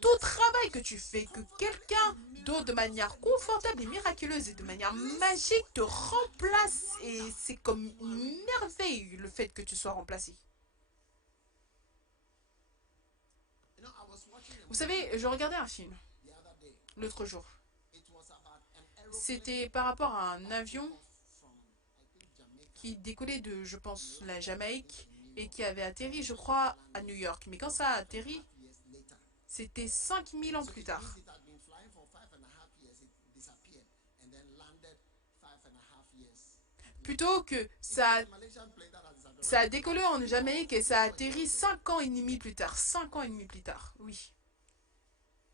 tout travail que tu fais, que quelqu'un d'autre, de manière confortable et miraculeuse et de manière magique, te remplace. Et c'est comme une merveille le fait que tu sois remplacé. you know, I was watching a Vous savez, je regardais un film the other day. l'autre jour. It was about an aeroplane C'était par rapport à un avion from I think Jamaica. qui décollait de, je pense, la Jamaïque et qui avait atterri, je crois, à New York. Mais quand ça a atterri, Years later. c'était 5000 ans plus tard. It had been flying for 5.5 years. It disappeared and then landed 5.5 years. Plutôt que ça, The Malaysian plane that had disappeared. ça a décollé en Jamaïque et ça a atterri 5 ans et demi plus tard. 5 ans et demi plus tard, oui.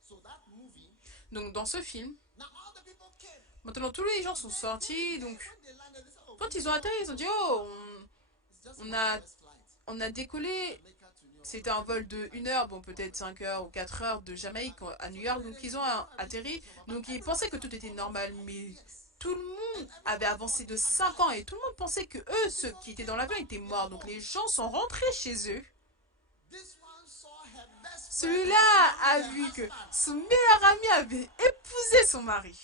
So that movie. Donc dans ce film, Now all the people came. maintenant tous les gens sont sortis. Donc When they landed, they said, "Oh, quand ils ont atterri, ils ont dit, oh, it's just On one a, hour's flight. on a décollé, Jamaica to New York. c'était un vol de 1 heure, bon peut-être 5 heures ou 4 heures de Jamaïque à New York. Donc ils ont atterri, donc ils pensaient que tout était normal, mais tout le monde avait avancé de 5 ans et tout le monde pensait que eux, ceux qui étaient dans l'avion, étaient morts. Donc les gens sont rentrés chez eux. This one saw her best friend Celui-là a marry vu her que husband. son meilleur ami avait épousé son mari.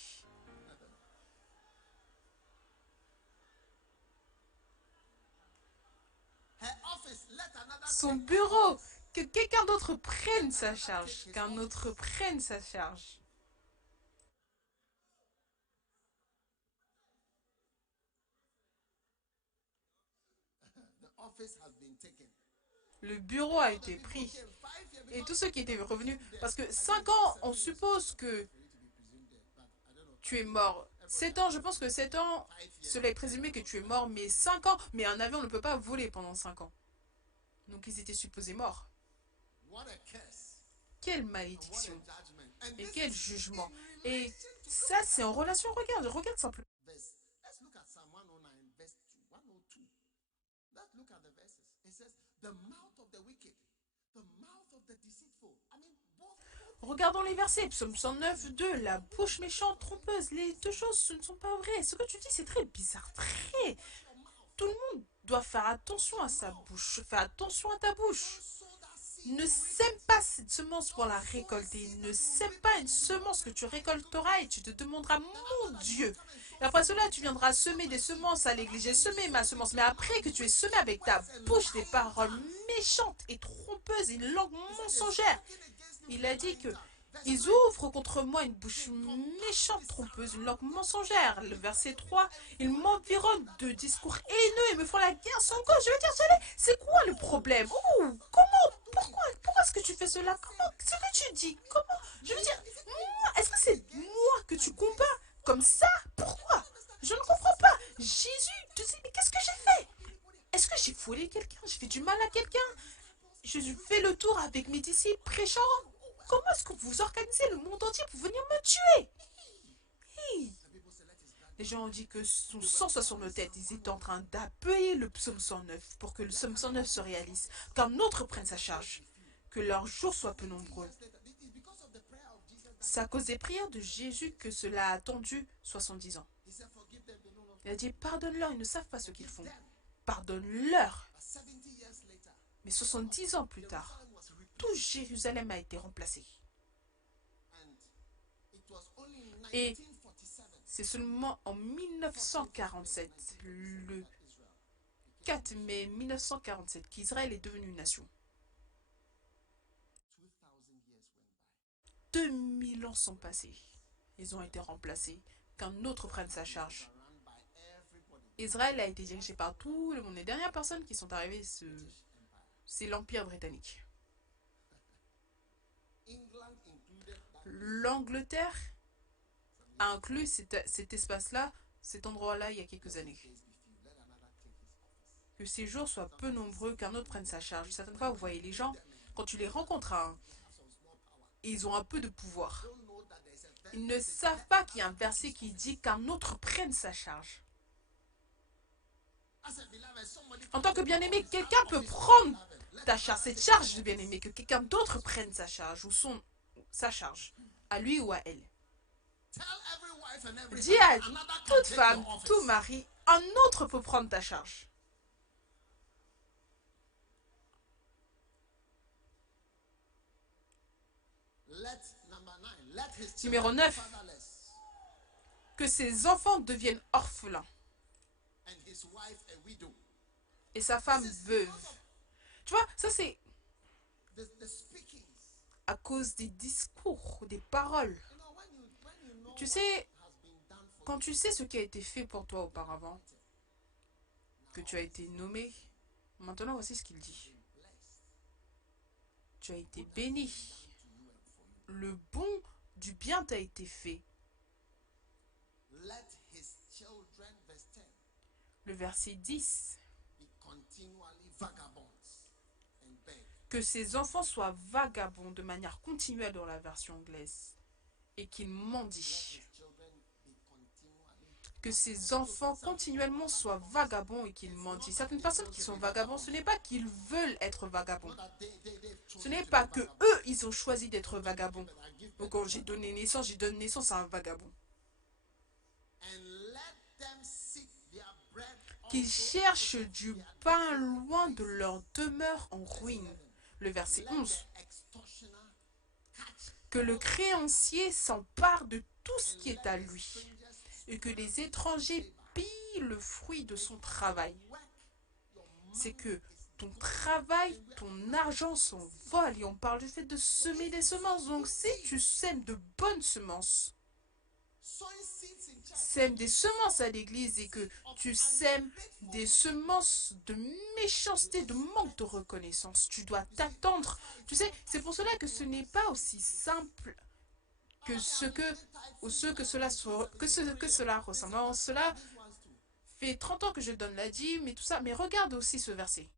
Her office let another Son take bureau, office. que quelqu'un d'autre prenne sa charge, qu'un autre prenne sa charge. The office has been taken. Le bureau a été pris. Et tous ceux qui étaient revenus, parce que 5 ans, on suppose que tu es mort. 7 ans, je pense que 7 ans, cela est présumé que tu es mort, mais 5 ans, mais un avion ne peut pas voler pendant 5 ans. Donc ils étaient supposés morts. What a curse. Quelle And what a malédiction judgment. And et this quel is jugement. in Et relation to ça, c'est en relation, regarde simplement. verse. Let's look at Psalm 109, verse 102. Let's look at the verses. It says, the mouth of the wicked, the mouth of the deceitful. I mean, both. Regardons les versets, psaume 109, 2, la bouche méchante, trompeuse, les deux choses, ce ne sont pas vraies. Ce que tu dis, c'est très bizarre, très. Tout le monde doit faire attention à sa bouche, fais attention à ta bouche. Ne sème pas cette semence pour la récolter. Ne sème pas une semence que tu récolteras et tu te demanderas, mon Dieu. Et après cela, tu viendras semer des semences à l'église. J'ai semé ma semence. Mais après que tu aies semé avec ta bouche des paroles méchantes et trompeuses, une langue mensongère, il a dit que ils ouvrent contre moi une bouche méchante, trompeuse, une langue mensongère. Le verset 3, ils m'environnent de discours haineux et me font la guerre sans cause. Je veux dire, c'est quoi le problème? Comment? Pourquoi est-ce que tu fais cela? Comment? Ce que tu dis? Comment? Je veux dire, est-ce que c'est moi que tu combats comme ça? Pourquoi? Je ne comprends pas. Jésus te dit, mais qu'est-ce que j'ai fait? Est-ce que j'ai volé quelqu'un? J'ai fait du mal à quelqu'un? Je fais le tour avec mes disciples prêchant. Comment est-ce que vous organisez le monde entier pour venir me tuer? Hey. Les gens ont dit que son sang soit sur nos têtes. Ils étaient en train d'appuyer le psaume 109 pour que le psaume 109 se réalise. Qu'un autre prenne sa charge. Que leurs jours soient peu nombreux. C'est à cause des prières de Jésus que cela a attendu 70 ans. Il a dit, pardonne-leur, ils ne savent pas ce qu'ils font. Pardonne-leur. Mais 70 ans plus tard, tout Jérusalem a été remplacé. Et c'est seulement en 1947, le 4 mai 1947, qu'Israël est devenu une nation. 2000 ans sont passés. Ils ont été remplacés. Qu'un autre prenne sa charge. Israël a été dirigé par tout le monde. Les dernières personnes qui sont arrivées, c'est l'Empire britannique. L'Angleterre a inclus cet espace-là, cet endroit-là, il y a quelques années. Que ces jours soient peu nombreux, qu'un autre prenne sa charge. Certaines fois, vous voyez les gens, quand tu les rencontres, ils ont un peu de pouvoir. Ils ne savent pas qu'il y a un verset qui dit qu'un autre prenne sa charge. En tant que bien-aimé, quelqu'un peut prendre ta charge, cette charge de bien-aimé, que quelqu'un d'autre prenne sa charge ou sa charge, à lui ou à elle. Dis à toute femme, tout mari, un autre peut prendre ta charge. Numéro 9. Que ses enfants deviennent orphelins. Et sa femme veuve. Tu vois, ça c'est à cause des discours, des paroles. Tu sais, quand tu sais ce qui a été fait pour toi auparavant, que tu as été nommé, maintenant voici ce qu'il dit. Tu as été béni. Le bon du bien t'a été fait. Le verset 10. Que ses enfants soient vagabonds de manière continuelle dans la version anglaise et qu'ils mendient. que ses enfants continuellement soient vagabonds et qu'ils mentent. Certaines personnes qui sont vagabonds, ce n'est pas qu'ils veulent être vagabonds. Ce n'est pas que eux, ils ont choisi d'être vagabonds. Donc quand j'ai donné naissance, j'ai donné naissance à un vagabond. Qu'ils cherchent du pain loin de leur demeure en ruine. Le verset 11. Que le créancier s'empare de tout ce qui est à lui et que les étrangers pillent le fruit de son travail. C'est que ton travail, ton argent s'envole et on parle du fait de semer des semences. Donc si tu sèmes de bonnes semences, sème des semences à l'église et que tu sèmes des semences de méchanceté, de manque de reconnaissance, tu dois t'attendre. Tu sais, c'est pour cela que ce n'est pas aussi simple que cela ressemble. Alors, cela fait 30 ans que je donne la dîme et tout ça, mais regarde aussi ce verset.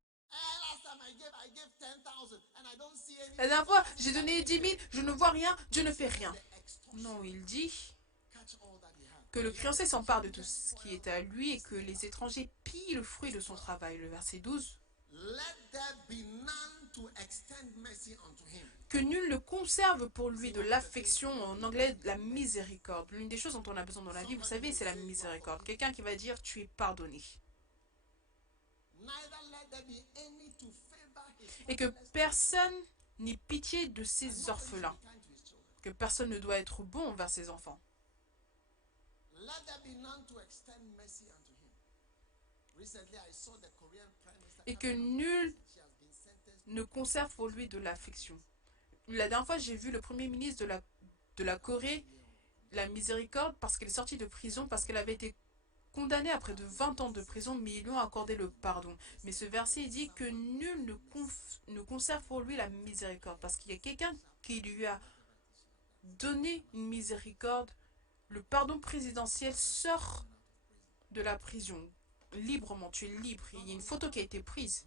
La dernière fois, j'ai donné 10 000, je ne vois rien, Dieu ne fait rien. Non, il dit que le créancier s'empare de tout ce qui est à lui et que les étrangers pillent le fruit de son travail. Le verset 12. Que nul ne conserve pour lui de l'affection, en anglais la miséricorde. L'une des choses dont on a besoin dans la vie, vous savez, c'est la miséricorde. Quelqu'un qui va dire tu es pardonné. Et que personne n'ait pitié de ses orphelins. Que personne ne doit être bon envers ses enfants. Et que nul ne conserve pour lui de l'affection. La dernière fois, j'ai vu le premier ministre de la Corée, la miséricorde, parce qu'elle est sortie de prison, parce qu'elle avait été condamnée à près de 20 ans de prison, mais ils lui ont accordé le pardon. Mais ce verset dit que nul ne conserve pour lui la miséricorde, parce qu'il y a quelqu'un qui lui a donné une miséricorde. Le pardon présidentiel sort de la prison librement, tu es libre. Il y a une photo qui a été prise.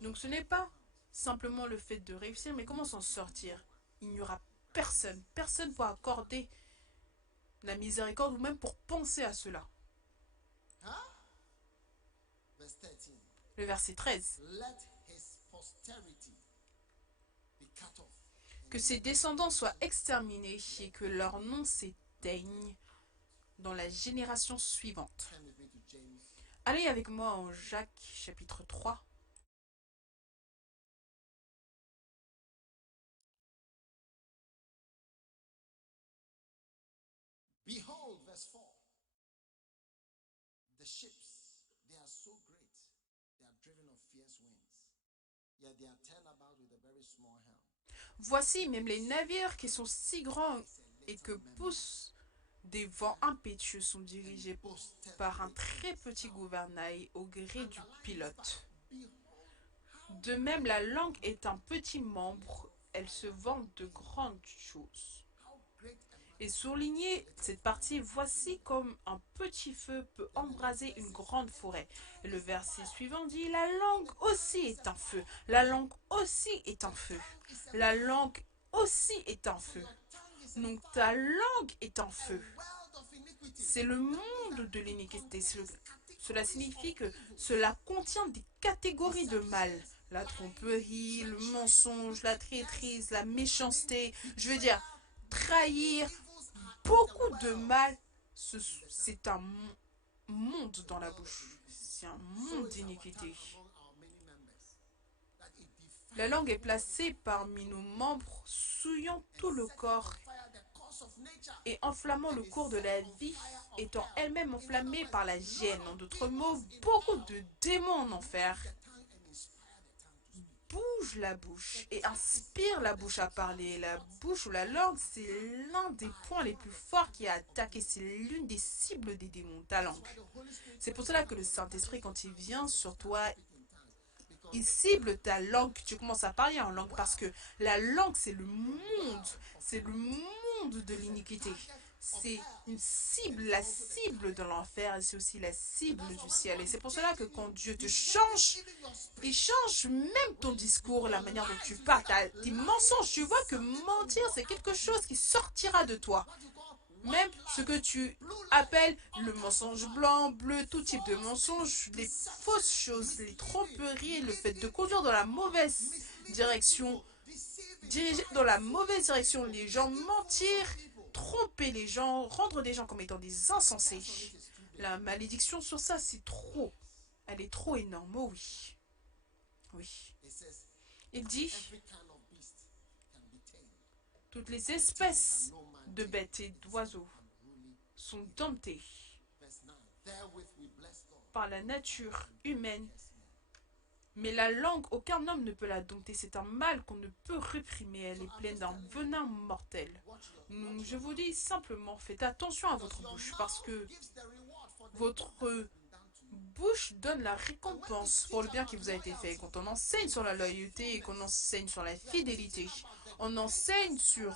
Donc ce n'est pas simplement le fait de réussir, mais comment s'en sortir. Il n'y aura personne, personne pour accorder la miséricorde ou même pour penser à cela. Le verset 13. Que ses descendants soient exterminés et que leur nom s'éteigne dans la génération suivante. Allez avec moi en Jacques chapitre 3. Behold, verse 4. The ships, they are so great. They are driven of fierce winds. Yet they are turned about with a very small helm. Voici même les navires qui sont si grands et que poussent des vents impétueux sont dirigés par un très petit gouvernail au gré du pilote. De même, la langue est un petit membre, elle se vante de grandes choses. Et souligner cette partie, voici comme un petit feu peut embraser une grande forêt. Et le verset suivant dit, la langue aussi est un feu. La langue aussi est un feu. La langue aussi est un feu. Donc ta langue est un feu. C'est le monde de l'iniquité. Cela signifie que cela contient des catégories de mal. La tromperie, le mensonge, la traîtrise, la méchanceté. Je veux dire, trahir, beaucoup de mal. C'est un monde dans la bouche. C'est un monde d'iniquité. La langue est placée parmi nos membres, souillant tout le corps et enflammant le cours de la vie, étant elle-même enflammée par la gêne. En d'autres mots, beaucoup de démons en enfer bougent la bouche et inspirent la bouche à parler. La bouche ou la langue, c'est l'un des points les plus forts qui a attaqué. C'est l'une des cibles des démons, ta langue. C'est pour cela que le Saint-Esprit, quand il vient sur toi, il cible ta langue, tu commences à parler en langue, parce que la langue, c'est le monde de l'iniquité. C'est une cible, la cible de l'enfer, et c'est aussi la cible du ciel. Et c'est pour cela que quand Dieu te change, il change même ton discours, la manière dont tu parles, tes mensonges. Tu vois que mentir, c'est quelque chose qui sortira de toi. Même ce que tu appelles le mensonge blanc, bleu, tout type de mensonge, les fausses choses, les tromperies, le fait de conduire dans la mauvaise direction, diriger dans la mauvaise direction, les gens mentir, tromper les gens, rendre les gens comme étant des insensés. La malédiction sur ça, c'est trop. Elle est trop énorme, oh oui. Oui. Il dit, toutes les espèces de bêtes et d'oiseaux sont domptées par la nature humaine. Mais la langue, aucun homme ne peut la dompter. C'est un mal qu'on ne peut réprimer. Elle est pleine d'un venin mortel. Donc, je vous dis simplement, faites attention à votre bouche parce que votre bouche donne la récompense pour le bien qui vous a été fait. Quand on enseigne sur la loyauté et qu'on enseigne sur la fidélité, on enseigne sur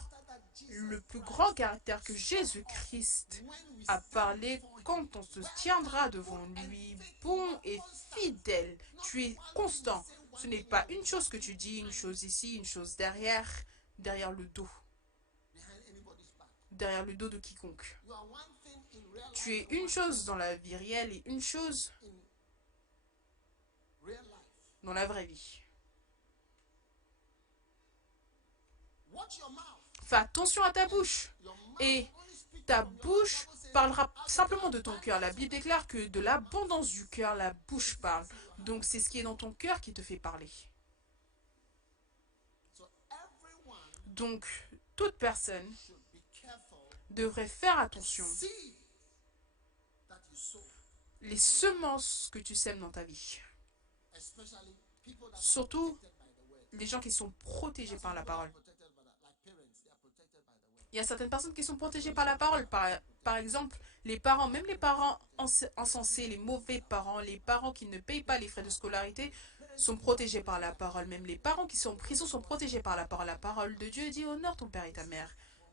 le plus grand caractère que Jésus-Christ a parlé quand on se tiendra devant lui, bon et fidèle. Tu es constant. Ce n'est pas une chose que tu dis, une chose ici, une chose derrière, derrière le dos. Derrière le dos de quiconque. Tu es une chose dans la vie réelle et une chose dans la vraie vie. Fais attention à ta bouche. Et ta bouche parlera simplement de ton cœur. La Bible déclare que de l'abondance du cœur, la bouche parle. Donc c'est ce qui est dans ton cœur qui te fait parler. Donc toute personne devrait faire attention. Les semences que tu sèmes dans ta vie. Surtout les gens qui sont protégés par la parole. Il y a certaines personnes qui sont protégées par la parole. Par exemple, les parents, même les parents insensés, les mauvais parents, les parents qui ne payent pas les frais de scolarité, sont protégés par la parole. Même les parents qui sont en prison sont protégés par la parole. La parole de Dieu dit honore ton père et ta mère.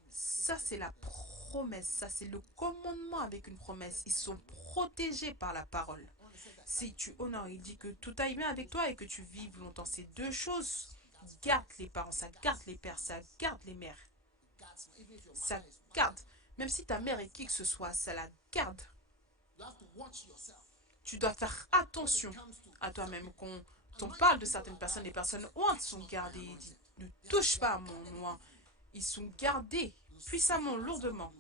Ça, c'est la promesse. Ça, c'est le commandement avec une promesse. Ils sont protégés par la parole. Si tu honores, il dit que tout aille bien avec toi et que tu vives longtemps. Ces deux choses gardent les parents, ça garde les pères, ça garde les mères. Ça garde. Même si ta mère est qui que ce soit, ça la garde. Tu dois faire attention à toi-même. Quand on parle de certaines personnes, les personnes ointes sont gardées. Ne touche pas à mon oint. Ils sont gardés puissamment, lourdement.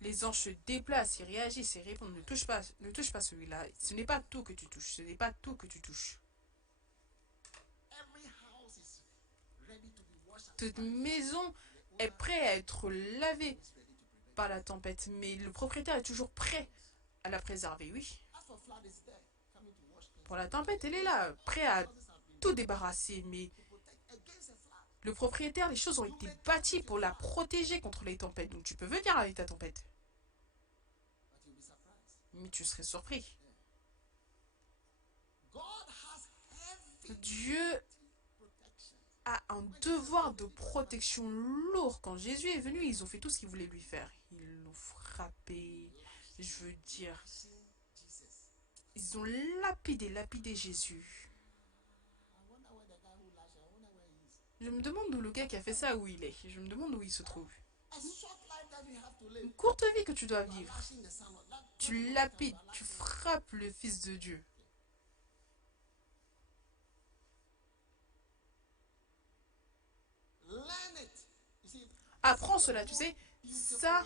Les anges se déplacent, ils réagissent, ils répondent. Ne touche pas celui-là. Ce n'est pas tout que tu touches. Ce n'est pas tout que tu touches. Toute maison est prête à être lavée par la tempête, mais le propriétaire est toujours prêt à la préserver, oui. Pour la tempête, elle est là, prêt à tout débarrasser, mais le propriétaire, les choses ont été bâties pour la protéger contre les tempêtes. Donc tu peux venir avec ta tempête. Mais tu serais surpris. Dieu a un devoir de protection lourd. Quand Jésus est venu, ils ont fait tout ce qu'ils voulaient lui faire. Ils l'ont frappé. Je veux dire, ils ont lapidé Jésus. Je me demande où le gars qui a fait ça, où il est. Je me demande où il se trouve. Une courte vie que tu dois vivre. Tu lapides, tu frappes le Fils de Dieu. Apprends cela, tu sais. Ça,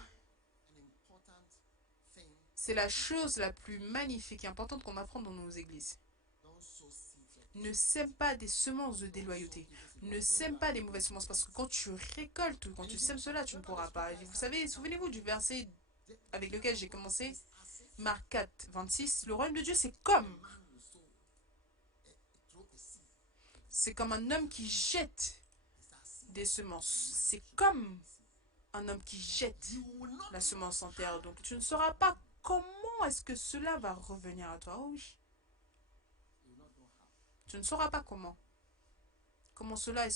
c'est la chose la plus magnifique et importante qu'on apprend dans nos églises. Ne sème pas des semences de déloyauté. Ne sème pas des mauvaises semences parce que quand tu récoltes, quand tu sèmes cela, tu ne pourras pas. Et vous savez, souvenez-vous du verset avec lequel j'ai commencé, Marc 4, 26. Le royaume de Dieu, c'est comme un homme qui jette des semences. C'est comme un homme qui jette la semence en terre. Donc tu ne sauras pas comment est-ce que cela va revenir à toi. Oh oui. Tu ne sauras pas comment. Comment cela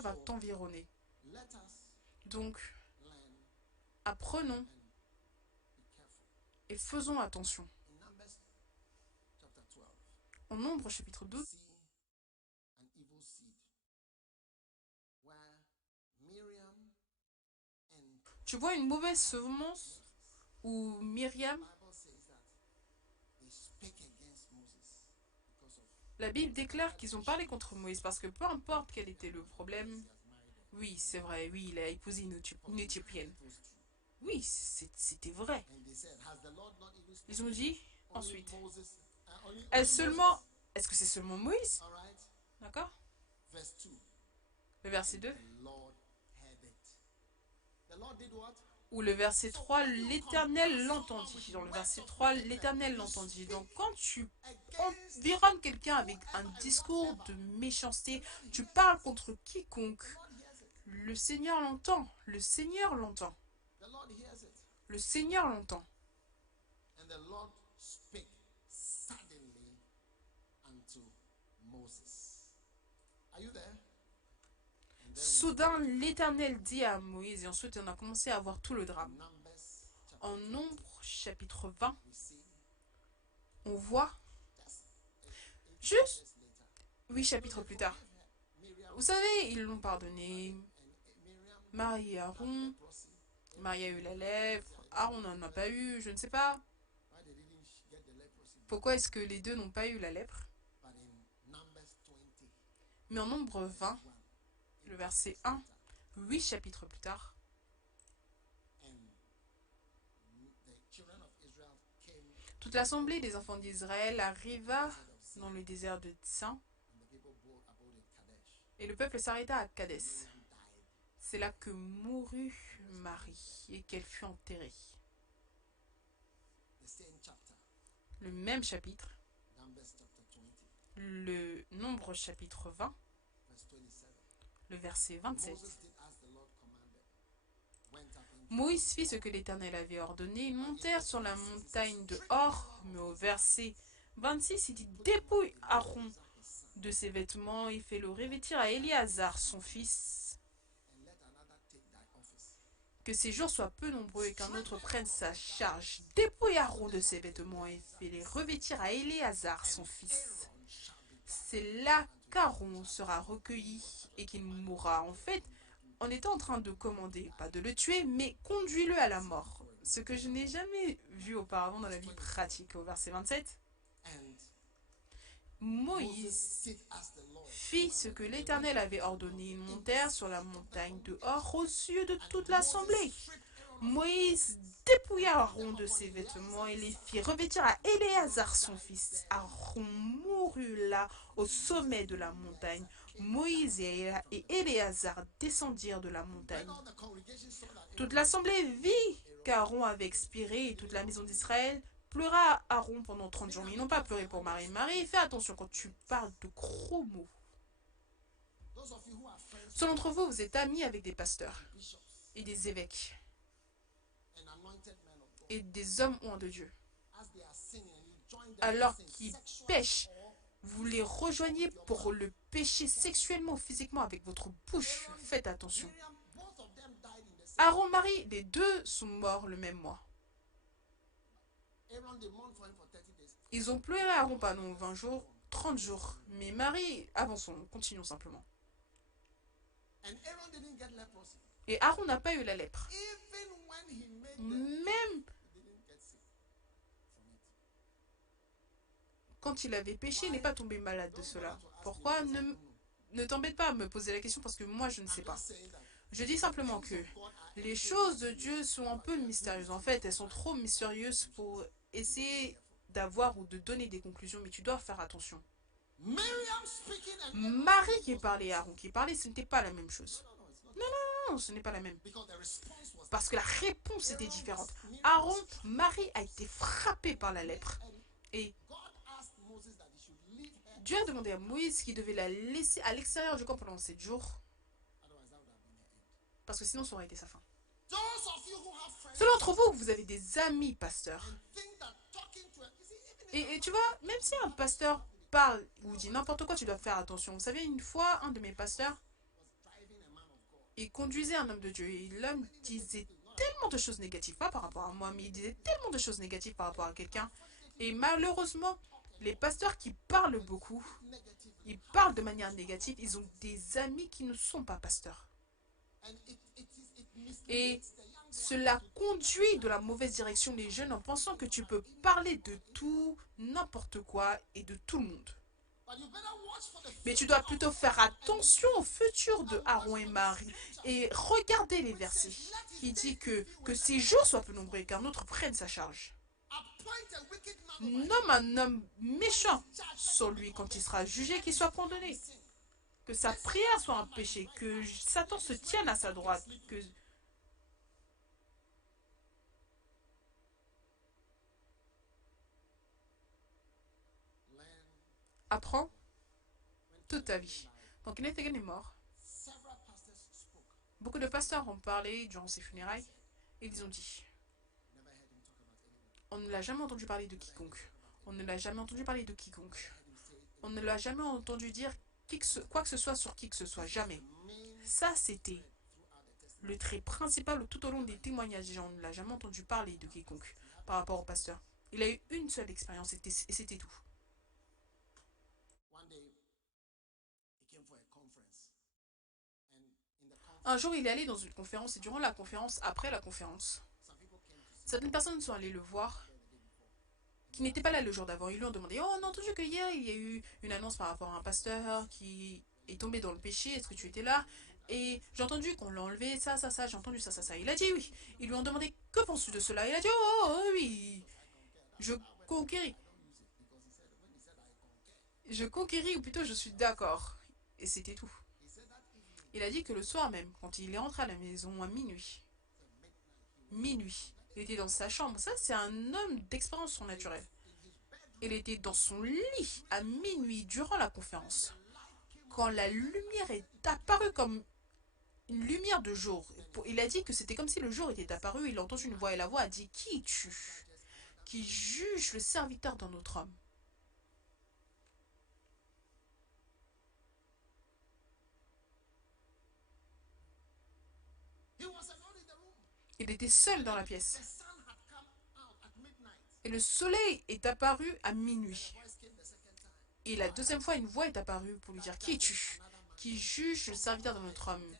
va t'environner. Donc, apprenons et faisons attention. En Nombre chapitre 12, Tu vois une mauvaise semence où Myriam, Bible says that they spake against Moses because of la Bible déclare qu'ils ont parlé contre Moïse parce que peu importe quel était le problème, he has married them. oui, c'est vrai, oui, il a épousé une Éthiopienne. It was true. Oui, c'était vrai. And they said, has the Lord not even Ils ont spoken dit only ensuite, Moses? Only est-ce Moses? seulement, est-ce que c'est seulement Moïse? All right. D'accord? Verse 2. Le verset 2. The Lord heard it. The Lord did what? Ou le verset 3, l'Éternel l'entendit. Dans le verset 3, l'Éternel l'entendit. Donc quand tu environnes quelqu'un avec un discours de méchanceté, tu parles contre quiconque, The Lord hears it. le Seigneur l'entend. Le Seigneur l'entend. The Lord hears it. Le Seigneur l'entend. And the Lord spake suddenly unto Moses. Are you there? And then Soudain, l'Éternel dit à Moïse, et ensuite on a commencé à voir tout le drame. Numbers chapter En Nombre, chapitre 20, we see on voit, just juste years later. 8 chapitres plus tard. Miriam Vous savez, ils l'ont pardonné. and Miriam Marie et Aaron, leprosy. Marie a eu la lèpre, Aaron n'en a pas eu, je ne sais pas. Why they didn't get the leprosy? Pourquoi est-ce que les deux n'ont pas eu la lèpre? But in Numbers 20, Mais en Nombre 20, 1, le verset 1, 8 chapitres plus tard, and the children of Israel came toute l'assemblée des enfants d'Israël arriva out of Sin, dans le désert de Tsin, and the people abode at Kadesh. et le peuple s'arrêta à Kadès. Miriam died. C'est là que mourut Marie et qu'elle fut enterrée. The same chapter, Le même chapitre, Numbers chapter 20, le Nombre chapitre 20, verse 27. le verset 27. Moses did as the Lord commanded. Went up into Moïse fit ce que l'Éternel avait ordonné. Ils montèrent sur la montagne de Hor, mais au verset 26, il dit dépouille Aaron de ses vêtements et fais-le revêtir à Éléazar, son fils, and let another take thy office. que ses jours soient peu nombreux et qu'un autre prenne sa charge. Dépouille Aaron de ses vêtements et fais-les revêtir à Éléazar, son fils. Aaron shall be C'est là qu'Aaron sera recueilli et qu'il mourra. En fait, on était en train de commander, pas de le tuer, mais conduis-le à la mort. Ce que je n'ai jamais vu auparavant dans la vie pratique. Au verset 27, and Moïse Moses did as the Lord fit ce que l'Éternel avait ordonné. Ils montèrent sur la montagne de Hor aux yeux de toute l'assemblée. Moïse dépouilla Aaron de ses vêtements et les fit revêtir à Éléazar son fils. Aaron mourut là, au sommet de la montagne. Moïse et Éléazar descendirent de la montagne. All the congregation saw that Toute l'assemblée vit qu'Aaron avait expiré et toute la maison d'Israël pleura Aaron pendant 30 jours. Mais ils n'ont pas pleuré pour Marie. Marie, fais attention quand tu parles de gros mots. those of you who are friends Ceux d'entre vous, vous êtes amis avec des pasteurs with bishops et des évêques and anointed men of God, et des hommes oints de Dieu. as they are sinning and you join them Alors in qu'ils sexual pêchent, or vous les rejoignez pour le pécher sexuellement ou physiquement avec votre bouche. Faites attention. Miriam, both of them died in the same. Aaron, Marie, les deux sont morts le même mois. Aaron they mourned for him for 30 days. Ils ont pleuré Aaron pendant 20 jours, 30 jours. Mais Marie, avançons, continuons simplement. And Aaron didn't get leprosy. Et Aaron n'a pas eu la lèpre. Even when he made the Même he didn't get sick from it. quand il avait péché, il n'est pas tombé malade de cela. Pourquoi? Ne t'embête pas à me poser la question parce que moi je ne sais I'm pas. just saying that Je dis simplement que God are les choses de Dieu sont un peu mystérieuses. En fait, elles sont trop mystérieuses pour essayer d'avoir ou de donner des conclusions, mais tu dois faire attention. Miriam speaking and Marie qui parlait, Aaron qui parlait, ce n'était pas la même chose. no, it's not Non, ce n'est pas la même. because the response was Parce que la réponse était différente. Aaron, Marie a été frappée par la lèpre. Et God asked Moses that he should leave her, Dieu a demandé à Moïse qu'il devait la laisser à l'extérieur du camp pendant 7 jours, otherwise that would have been the end. parce que sinon ça aurait été sa fin. Those of you who have friends Ceux d'entre vous, vous avez des amis pasteurs. and think that talking to a, you see, even Et tu vois, même si un pasteur parle ou dit n'importe quoi, tu dois faire attention. Vous savez, une fois, un de mes pasteurs, was driving a man of God. il conduisait un homme de Dieu et l'homme disait tellement de choses négatives, pas par rapport à moi, mais il disait tellement de choses négatives par rapport à quelqu'un. Et malheureusement, les pasteurs qui parlent beaucoup, Negatively. ils parlent de manière négative, ils ont des amis qui ne sont pas pasteurs. And it Et misleads the young Cela conduit de la mauvaise direction les jeunes en pensant que tu peux parler de tout, n'importe quoi et de tout le monde. Mais tu dois plutôt faire attention au futur de Aaron et Marie et regarder les versets qui dit que ces jours soient peu nombreux et qu'un autre prenne sa charge. Nomme un homme méchant sur lui quand il sera jugé, qu'il soit condamné. Que sa prière soit un péché, que Satan se tienne à sa droite, que apprends toute ta vie. Quand Kenneth Hagin est mort, beaucoup de pasteurs ont parlé durant ses funérailles et ils ont dit on ne l'a jamais entendu parler de quiconque. On ne l'a jamais entendu parler de quiconque. On ne l'a jamais entendu dire quoi que ce soit sur qui que ce soit. Jamais. Ça, c'était le trait principal tout au long des témoignages. On ne l'a jamais entendu parler de quiconque par rapport au pasteur. Il a eu une seule expérience et c'était tout. Un jour, il est allé dans une conférence et durant la conférence, après la conférence, certaines personnes sont allées le voir qui n'étaient pas là le jour d'avant. Ils lui ont demandé oh, on a entendu que hier il y a eu une annonce par rapport à un pasteur qui est tombé dans le péché. Est-ce que tu étais là? Et j'ai entendu qu'on l'a enlevé, ça, j'ai entendu ça, ça. Il a dit oui. Ils lui ont demandé que penses-tu de cela? Il a dit oui, je conquéris. Je conquéris ou plutôt je suis d'accord. Et c'était tout. Il a dit que le soir même, quand il est rentré à la maison à minuit, il était dans sa chambre. Ça, c'est un homme d'expérience surnaturelle. Il était dans son lit à minuit durant la conférence. Quand la lumière est apparue comme une lumière de jour, il a dit que c'était comme si le jour était apparu. Il a entendu une voix et la voix a dit qui es-tu qui juge le serviteur d'un autre homme? Il était seul dans la pièce. Et le soleil est apparu à minuit. Et la deuxième fois, une voix est apparue pour lui dire qui es-tu qui juge le serviteur de notre homme?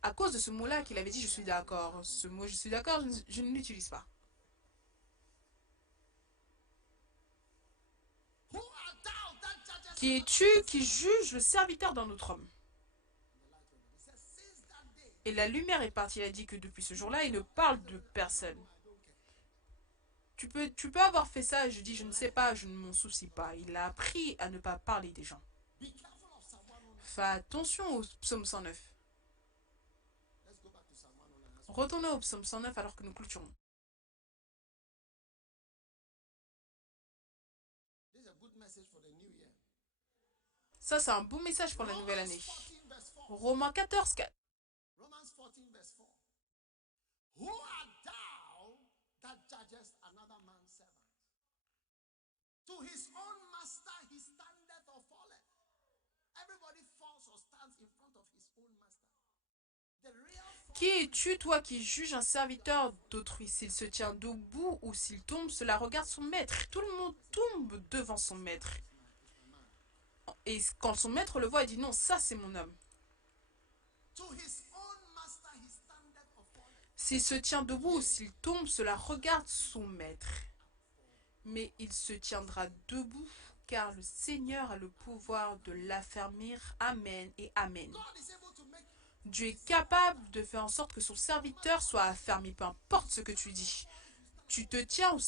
À cause de ce mot-là qu'il avait dit je suis d'accord. Ce mot je suis d'accord, je ne l'utilise pas. Qui es-tu qui juge le serviteur d'un autre homme? Et la lumière est partie. Il a dit que depuis ce jour-là, il ne parle de personne. Tu peux avoir fait ça. Je dis, je ne sais pas, je ne m'en soucie pas. Il a appris à ne pas parler des gens. Fais attention au psaume 109. Retournez au psaume 109 alors que nous clôturons. Ça, c'est un beau message pour la nouvelle année. Romains 14, 4. Who art thou that judgest another man's servant? To his own master he standeth or falleth. Everybody falls or stands in front of his own master. Qui es-tu, toi, qui juges un serviteur d'autrui? S'il se tient debout ou s'il tombe, cela regarde son maître. Tout le monde tombe devant son maître. Et quand son maître le voit, il dit non, ça c'est mon homme. S'il se tient debout ou s'il tombe, cela regarde son maître. Mais il se tiendra debout, car le Seigneur a le pouvoir de l'affermir. Amen et Amen. Dieu est capable de faire en sorte que son serviteur soit affermi, peu importe ce que tu dis. Tu te tiens ou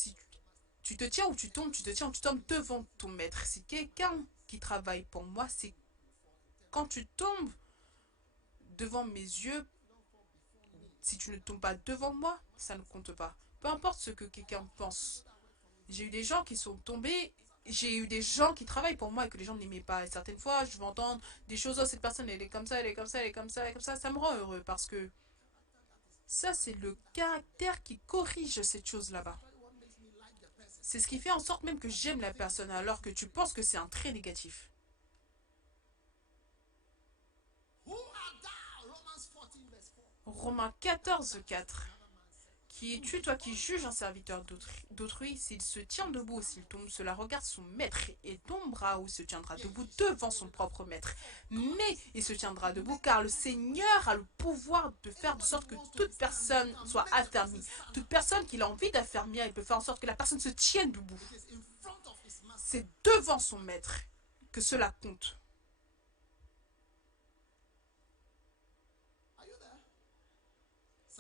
tu tombes, tu te tiens ou tu tombes devant ton maître. Si quelqu'un qui travaille pour moi, c'est quand tu tombes devant mes yeux, si tu ne tombes pas devant moi, ça ne compte pas. Peu importe ce que quelqu'un pense. J'ai eu des gens qui sont tombés, j'ai eu des gens qui travaillent pour moi et que les gens n'aimaient pas. Et certaines fois, je vais entendre des choses, oh, cette personne, elle est comme ça, elle est comme ça, elle est comme ça, elle est comme ça. Ça me rend heureux parce que ça, c'est le caractère qui corrige cette chose là-bas. C'est ce qui fait en sorte même que j'aime la personne alors que tu penses que c'est un trait négatif. Romains 14, 4. Qui es-tu, toi qui juges un serviteur d'autrui? S'il se tient debout, s'il tombe, cela regarde son maître et tombera ou se tiendra debout devant son propre maître. Mais il se tiendra debout car le Seigneur a le pouvoir de faire de sorte que toute personne soit affermie. Toute personne qu'il a envie d'affermir, il peut faire en sorte que la personne se tienne debout. C'est devant son maître que cela compte.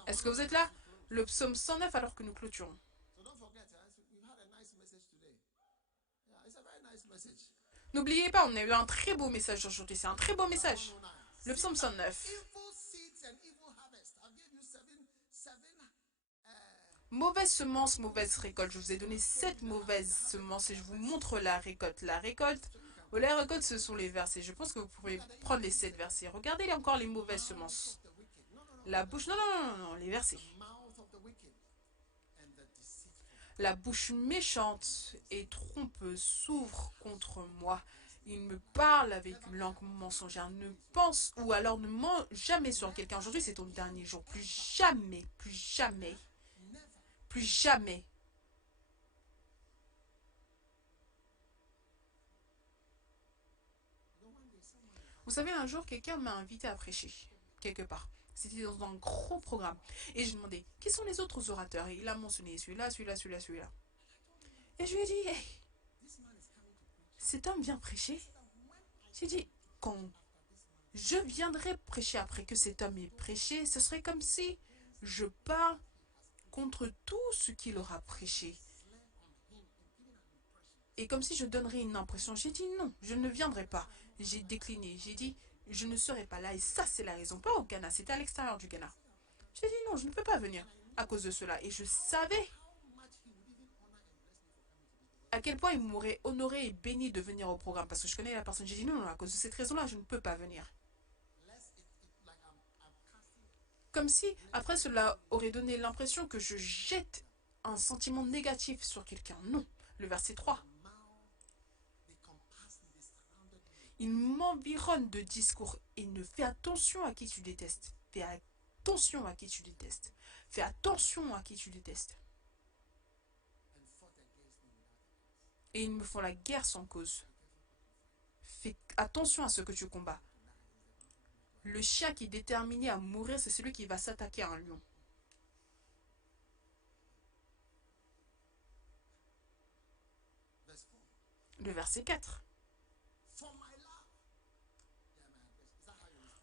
Est-ce que vous êtes là? Le psaume 109 alors que nous clôturons. N'oubliez pas, on a eu un très beau message aujourd'hui. C'est un très beau message. Le psaume 109. Mauvaise semence, mauvaise récolte. Je vous ai donné 7 mauvaises semences et je vous montre la récolte. La récolte, ce sont les versets. Je pense que vous pouvez prendre les 7 versets. Regardez encore les mauvaises semences. La bouche, non, les versets. La bouche méchante et trompeuse s'ouvre contre moi. Il me parle avec une langue mensongère. Ne pense ou alors ne ment jamais sur quelqu'un. Aujourd'hui, c'est ton dernier jour. Plus jamais, plus jamais, plus jamais. Vous savez, un jour, quelqu'un m'a invité à prêcher, quelque part. C'était dans un gros programme. Et je demandais, qui sont les autres orateurs? Et il a mentionné celui-là, celui-là, celui-là, celui-là. Et je lui ai dit, hey, cet homme vient prêcher. J'ai dit, quand je viendrai prêcher après que cet homme ait prêché, ce serait comme si je parle contre tout ce qu'il aura prêché. Et comme si je donnerais une impression. J'ai dit non, je ne viendrai pas. J'ai décliné. J'ai dit, je ne serai pas là. Et ça, c'est la raison. Pas au Ghana, c'était à l'extérieur du Ghana. J'ai dit non, je ne peux pas venir à cause de cela. Et je savais à quel point il m'aurait honoré et béni de venir au programme. Parce que je connais la personne. J'ai dit non, à cause de cette raison-là, je ne peux pas venir. Comme si, après, cela aurait donné l'impression que je jette un sentiment négatif sur quelqu'un. Non. Le verset 3. Il m'environne de discours et ne fais attention à qui tu détestes. Fais attention à qui tu détestes. Fais attention à qui tu détestes. Et ils me font la guerre sans cause. Fais attention à ce que tu combats. Le chien qui est déterminé à mourir, c'est celui qui va s'attaquer à un lion. Le verset 4.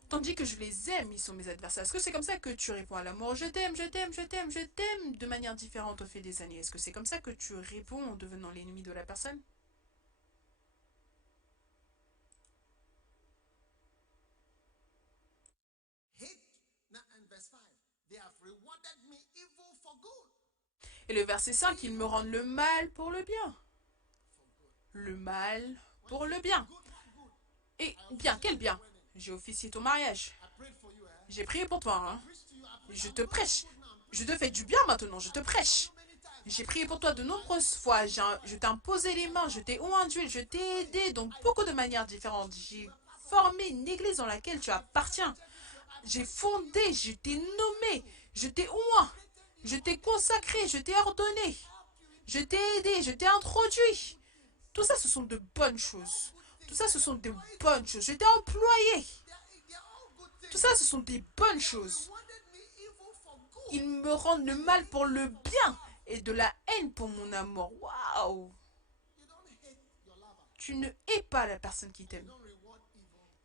Tandis que je les aime, ils sont mes adversaires. Est-ce que c'est comme ça que tu réponds à l'amour? Je t'aime, je t'aime, je t'aime, je t'aime de manière différente au fil des années. Est-ce que c'est comme ça que tu réponds en devenant l'ennemi de la personne? Et le verset 5, ils me rendent le mal pour le bien. Le mal pour le bien. Et bien, quel bien? J'ai officié ton mariage. J'ai prié pour toi. Hein? Je te prêche. Je te fais du bien maintenant. Je te prêche. J'ai prié pour toi de nombreuses fois. Je t'ai imposé les mains. Je t'ai oint d'huile. Je t'ai aidé dans beaucoup de manières différentes. J'ai formé une église dans laquelle tu appartiens. J'ai fondé. Je t'ai nommé. Je t'ai oint. Je t'ai consacré. Je t'ai ordonné. Je t'ai aidé. Je t'ai introduit. Tout ça, ce sont de bonnes choses. Tout ça, ce sont de bonnes choses. Je t'ai employé. Tout ça, ce sont des bonnes choses. Ils me rendent le mal pour le bien et de la haine pour mon amour. Waouh! Tu ne hais pas la personne qui t'aime.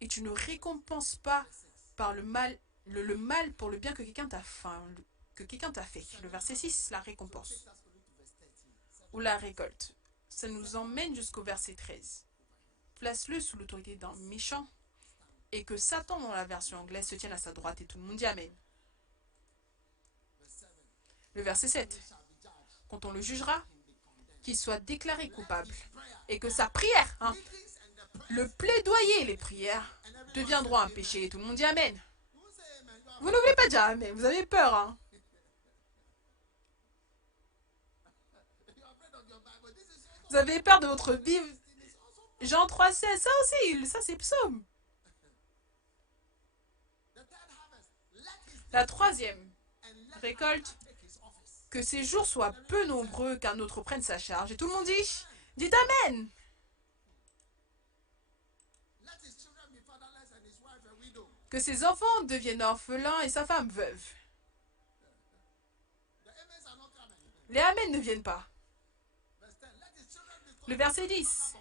Et tu ne récompenses pas par le mal pour le bien que quelqu'un t'a fait. Le verset 6, la récompense. Ou la récolte. Ça nous emmène jusqu'au verset 13. Place-le sous l'autorité d'un méchant et que Satan, dans la version anglaise, se tienne à sa droite et tout le monde dit Amen. Le verset 7. Quand on le jugera, qu'il soit déclaré coupable et que sa prière, le plaidoyer et les prières deviendront un péché et tout le monde dit Amen. Vous ne voulez pas dire Amen, vous avez peur. Hein? Vous avez peur de votre vie. Jean 3,16, ça aussi, ça c'est psaume. La troisième récolte, Que ses jours soient peu nombreux, qu'un autre prenne sa charge. Et tout le monde dit Amen. Que ses enfants deviennent orphelins et sa femme veuve. Les Amen ne viennent pas. Le verset 10.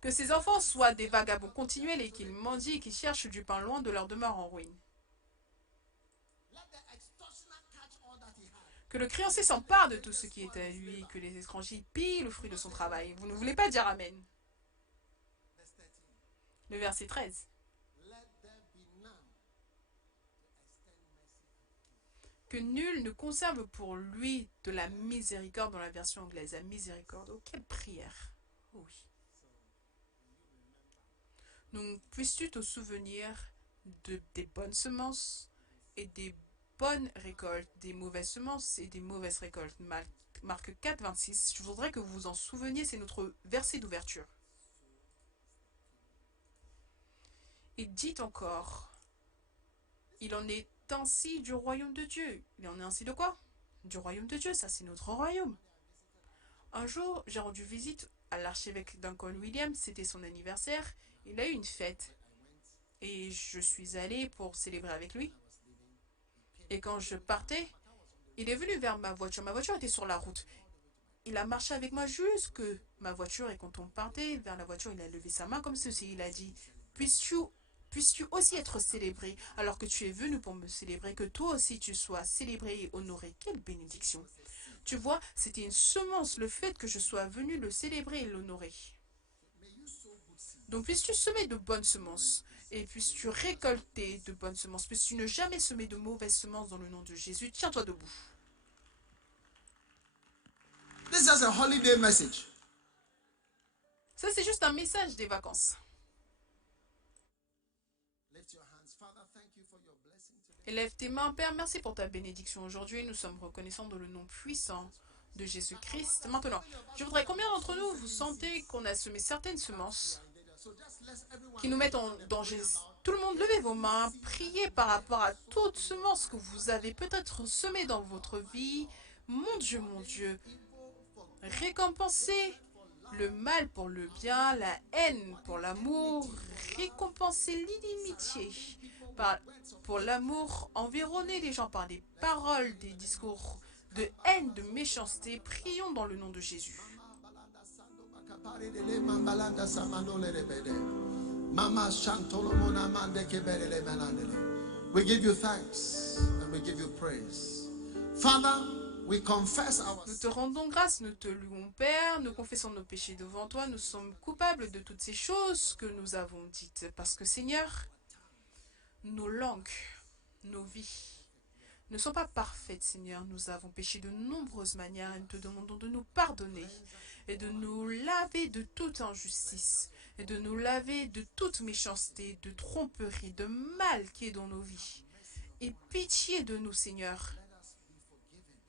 Que ses enfants soient des vagabonds continuels et qu'ils mendient et qu'ils cherchent du pain loin de leur demeure en ruine. Que le créancier s'empare de tout ce qui est à lui, que les étrangers pillent le fruit de son travail. Vous ne voulez pas dire Amen. Le verset 13. Que nul ne conserve pour lui de la miséricorde dans la version anglaise. La miséricorde. Oh, quelle prière. Oh, oui. Donc, puisses-tu te souvenir des bonnes semences et des bonnes récoltes, des mauvaises semences et des mauvaises récoltes. Marc 4, 26. Je voudrais que vous vous en souveniez, c'est notre verset d'ouverture. Et dit encore, il en est ainsi du royaume de Dieu. Il en est ainsi de quoi? Du royaume de Dieu, ça c'est notre royaume. Un jour, j'ai rendu visite à l'archevêque Duncan Williams, c'était son anniversaire. Il a eu une fête et je suis allée pour célébrer avec lui. Et quand je partais, il est venu vers ma voiture. Ma voiture était sur la route. Il a marché avec moi jusque ma voiture et quand on partait vers la voiture, il a levé sa main comme ceci. Il a dit, puisses-tu aussi être célébré alors que tu es venu pour me célébrer, que toi aussi tu sois célébré et honoré. Quelle bénédiction. Tu vois, c'était une semence, le fait que je sois venu le célébrer et l'honorer. Donc puisses-tu semer de bonnes semences et puisses-tu récolter de bonnes semences, puisses-tu ne jamais semer de mauvaises semences dans le nom de Jésus. Tiens-toi debout. This is just a holiday message. Ça, c'est juste un message des vacances. Élève tes mains, Père, merci pour ta bénédiction aujourd'hui. Nous sommes reconnaissants dans le nom puissant de Jésus-Christ. Maintenant, je voudrais, combien d'entre nous vous sentez qu'on a semé certaines semences qui nous mettent en danger? Tout le monde, levez vos mains, priez par rapport à toute semence que vous avez peut-être semée dans votre vie. Mon Dieu, récompensez le mal pour le bien, la haine pour l'amour, récompensez l'inimitié pour l'amour, environnez les gens par des paroles, des discours de haine, de méchanceté. Prions dans le nom de Jésus. We give you thanks and we give you praise. Father, we confess our Nous te rendons grâce, nous te louons, Père, nous confessons nos péchés devant toi, nous sommes coupables de toutes ces choses que nous avons dites. Parce que, Seigneur, nos langues, nos vies ne sont pas parfaites, Seigneur. Nous avons péché de nombreuses manières et nous te demandons de nous pardonner et de nous laver de toute injustice et de nous laver de toute méchanceté, de tromperie, de mal qui est dans nos vies. Et pitié de nous, Seigneur,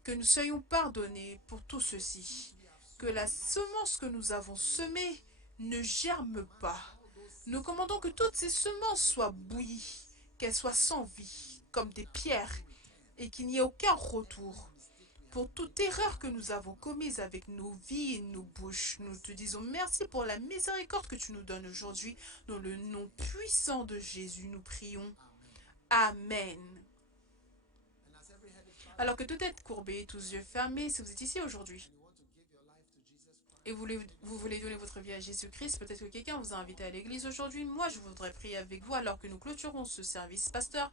que nous soyons pardonnés pour tout ceci, que la semence que nous avons semée ne germe pas. Nous commandons que toutes ces semences soient bouillies, qu'elles soient sans vie, comme des pierres, et qu'il n'y ait aucun retour. Pour toute erreur que nous avons commise avec nos vies et nos bouches, nous te disons merci pour la miséricorde que tu nous donnes aujourd'hui. Dans le nom puissant de Jésus, nous prions. Amen. Alors que tout est courbé, tous yeux fermés, si vous êtes ici aujourd'hui et vous voulez donner votre vie à Jésus-Christ, peut-être que quelqu'un vous a invité à l'église aujourd'hui. Moi, je voudrais prier avec vous alors que nous clôturons ce service. Pasteur,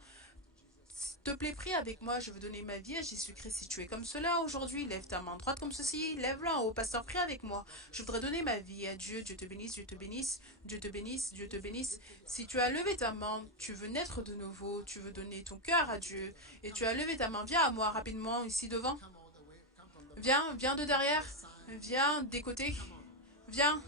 s'il te plaît, prie avec moi. Je veux donner ma vie à Jésus-Christ. Si tu es comme cela aujourd'hui, lève ta main droite comme ceci. Lève-la en haut. Pasteur, prie avec moi. Je voudrais donner ma vie à Dieu. Dieu te bénisse, Dieu te bénisse, Dieu te bénisse, Dieu te bénisse. Si tu as levé ta main, tu veux naître de nouveau, tu veux donner ton cœur à Dieu, et tu as levé ta main, viens à moi rapidement ici devant. Viens de derrière. Viens des côtés. Viens.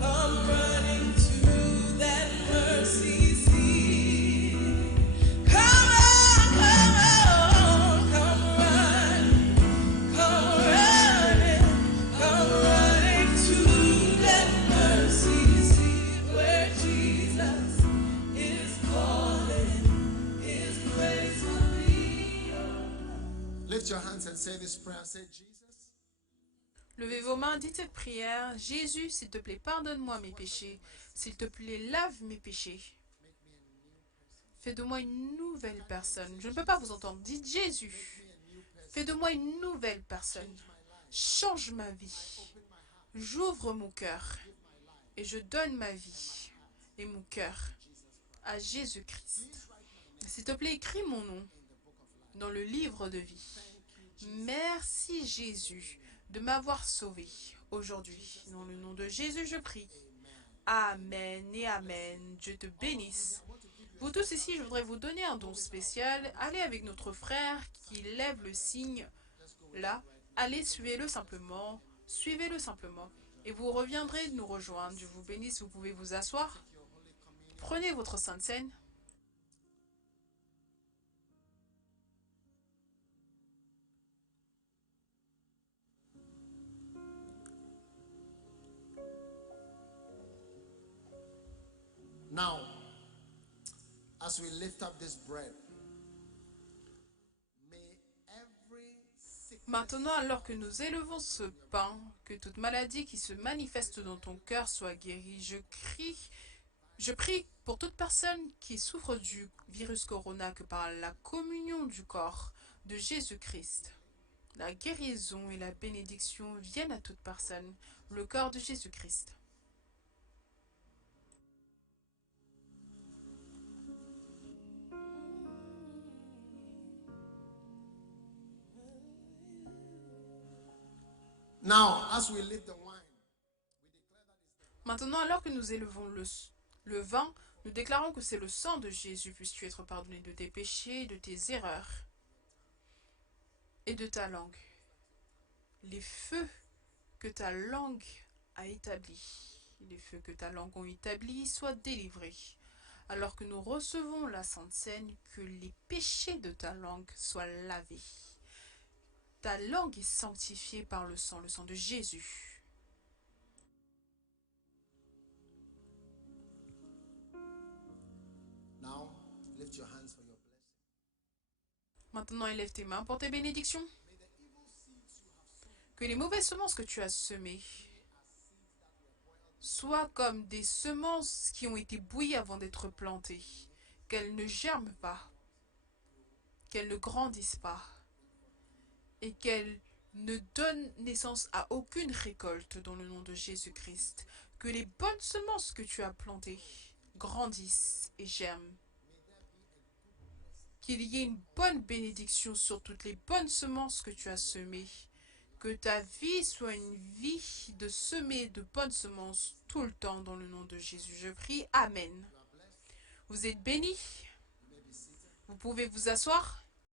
Come running to that mercy say this prayer. Say, Jesus, Levez vos mains, dites cette prière. Jésus, s'il te plaît, pardonne-moi mes péchés. S'il te plaît, lave mes péchés. Fais de moi une nouvelle personne. Je ne peux pas vous entendre. Dites Jésus. Fais de moi une nouvelle personne. Change ma vie. J'ouvre mon cœur et je donne ma vie et mon cœur à Jésus-Christ. S'il te plaît, écris mon nom dans le livre de vie. Merci Jésus de m'avoir sauvé aujourd'hui. Dans le nom de Jésus, je prie. Amen et Amen. Dieu te bénisse. Vous tous ici, je voudrais vous donner un don spécial. Allez avec notre frère qui lève le signe là. Allez, suivez-le simplement. Suivez-le simplement. Et vous reviendrez nous rejoindre. Dieu vous bénisse. Vous pouvez vous asseoir. Prenez votre Sainte Seine. now, as we lift up this bread, may every sickness Maintenant, alors que nous élevons ce pain, que toute maladie qui se manifeste dans ton cœur soit guérie. Je prie pour toute personne qui souffre du virus corona, que par la communion du corps de Jésus-Christ, la guérison et la bénédiction viennent à toute personne, le corps de Jésus-Christ. Now, as we lift the wine, Maintenant, alors que nous élevons le vin, nous déclarons que c'est le sang de Jésus. Puisses-tu être pardonné de tes péchés, de tes erreurs et de ta langue. Les feux que ta langue a établis, les feux que ta langue a établis soient délivrés. Alors que nous recevons la Sainte Seine, que les péchés de ta langue soient lavés. Ta langue est sanctifiée par le sang de Jésus. now lift your hands for your blessing. Maintenant, élève tes mains pour tes bénédictions. Que les mauvaises semences que tu as semées soient comme des semences qui ont été bouillies avant d'être plantées. Qu'elles ne germent pas, qu'elles ne grandissent pas et qu'elles ne donnent naissance à aucune récolte dans le nom de Jésus-Christ. Que les bonnes semences que tu as plantées grandissent et germent. Qu'il y ait une bonne bénédiction sur toutes les bonnes semences que tu as semées. Que ta vie soit une vie de semer de bonnes semences tout le temps dans le nom de Jésus. Je prie. Amen. Vous êtes bénis. Vous pouvez vous asseoir.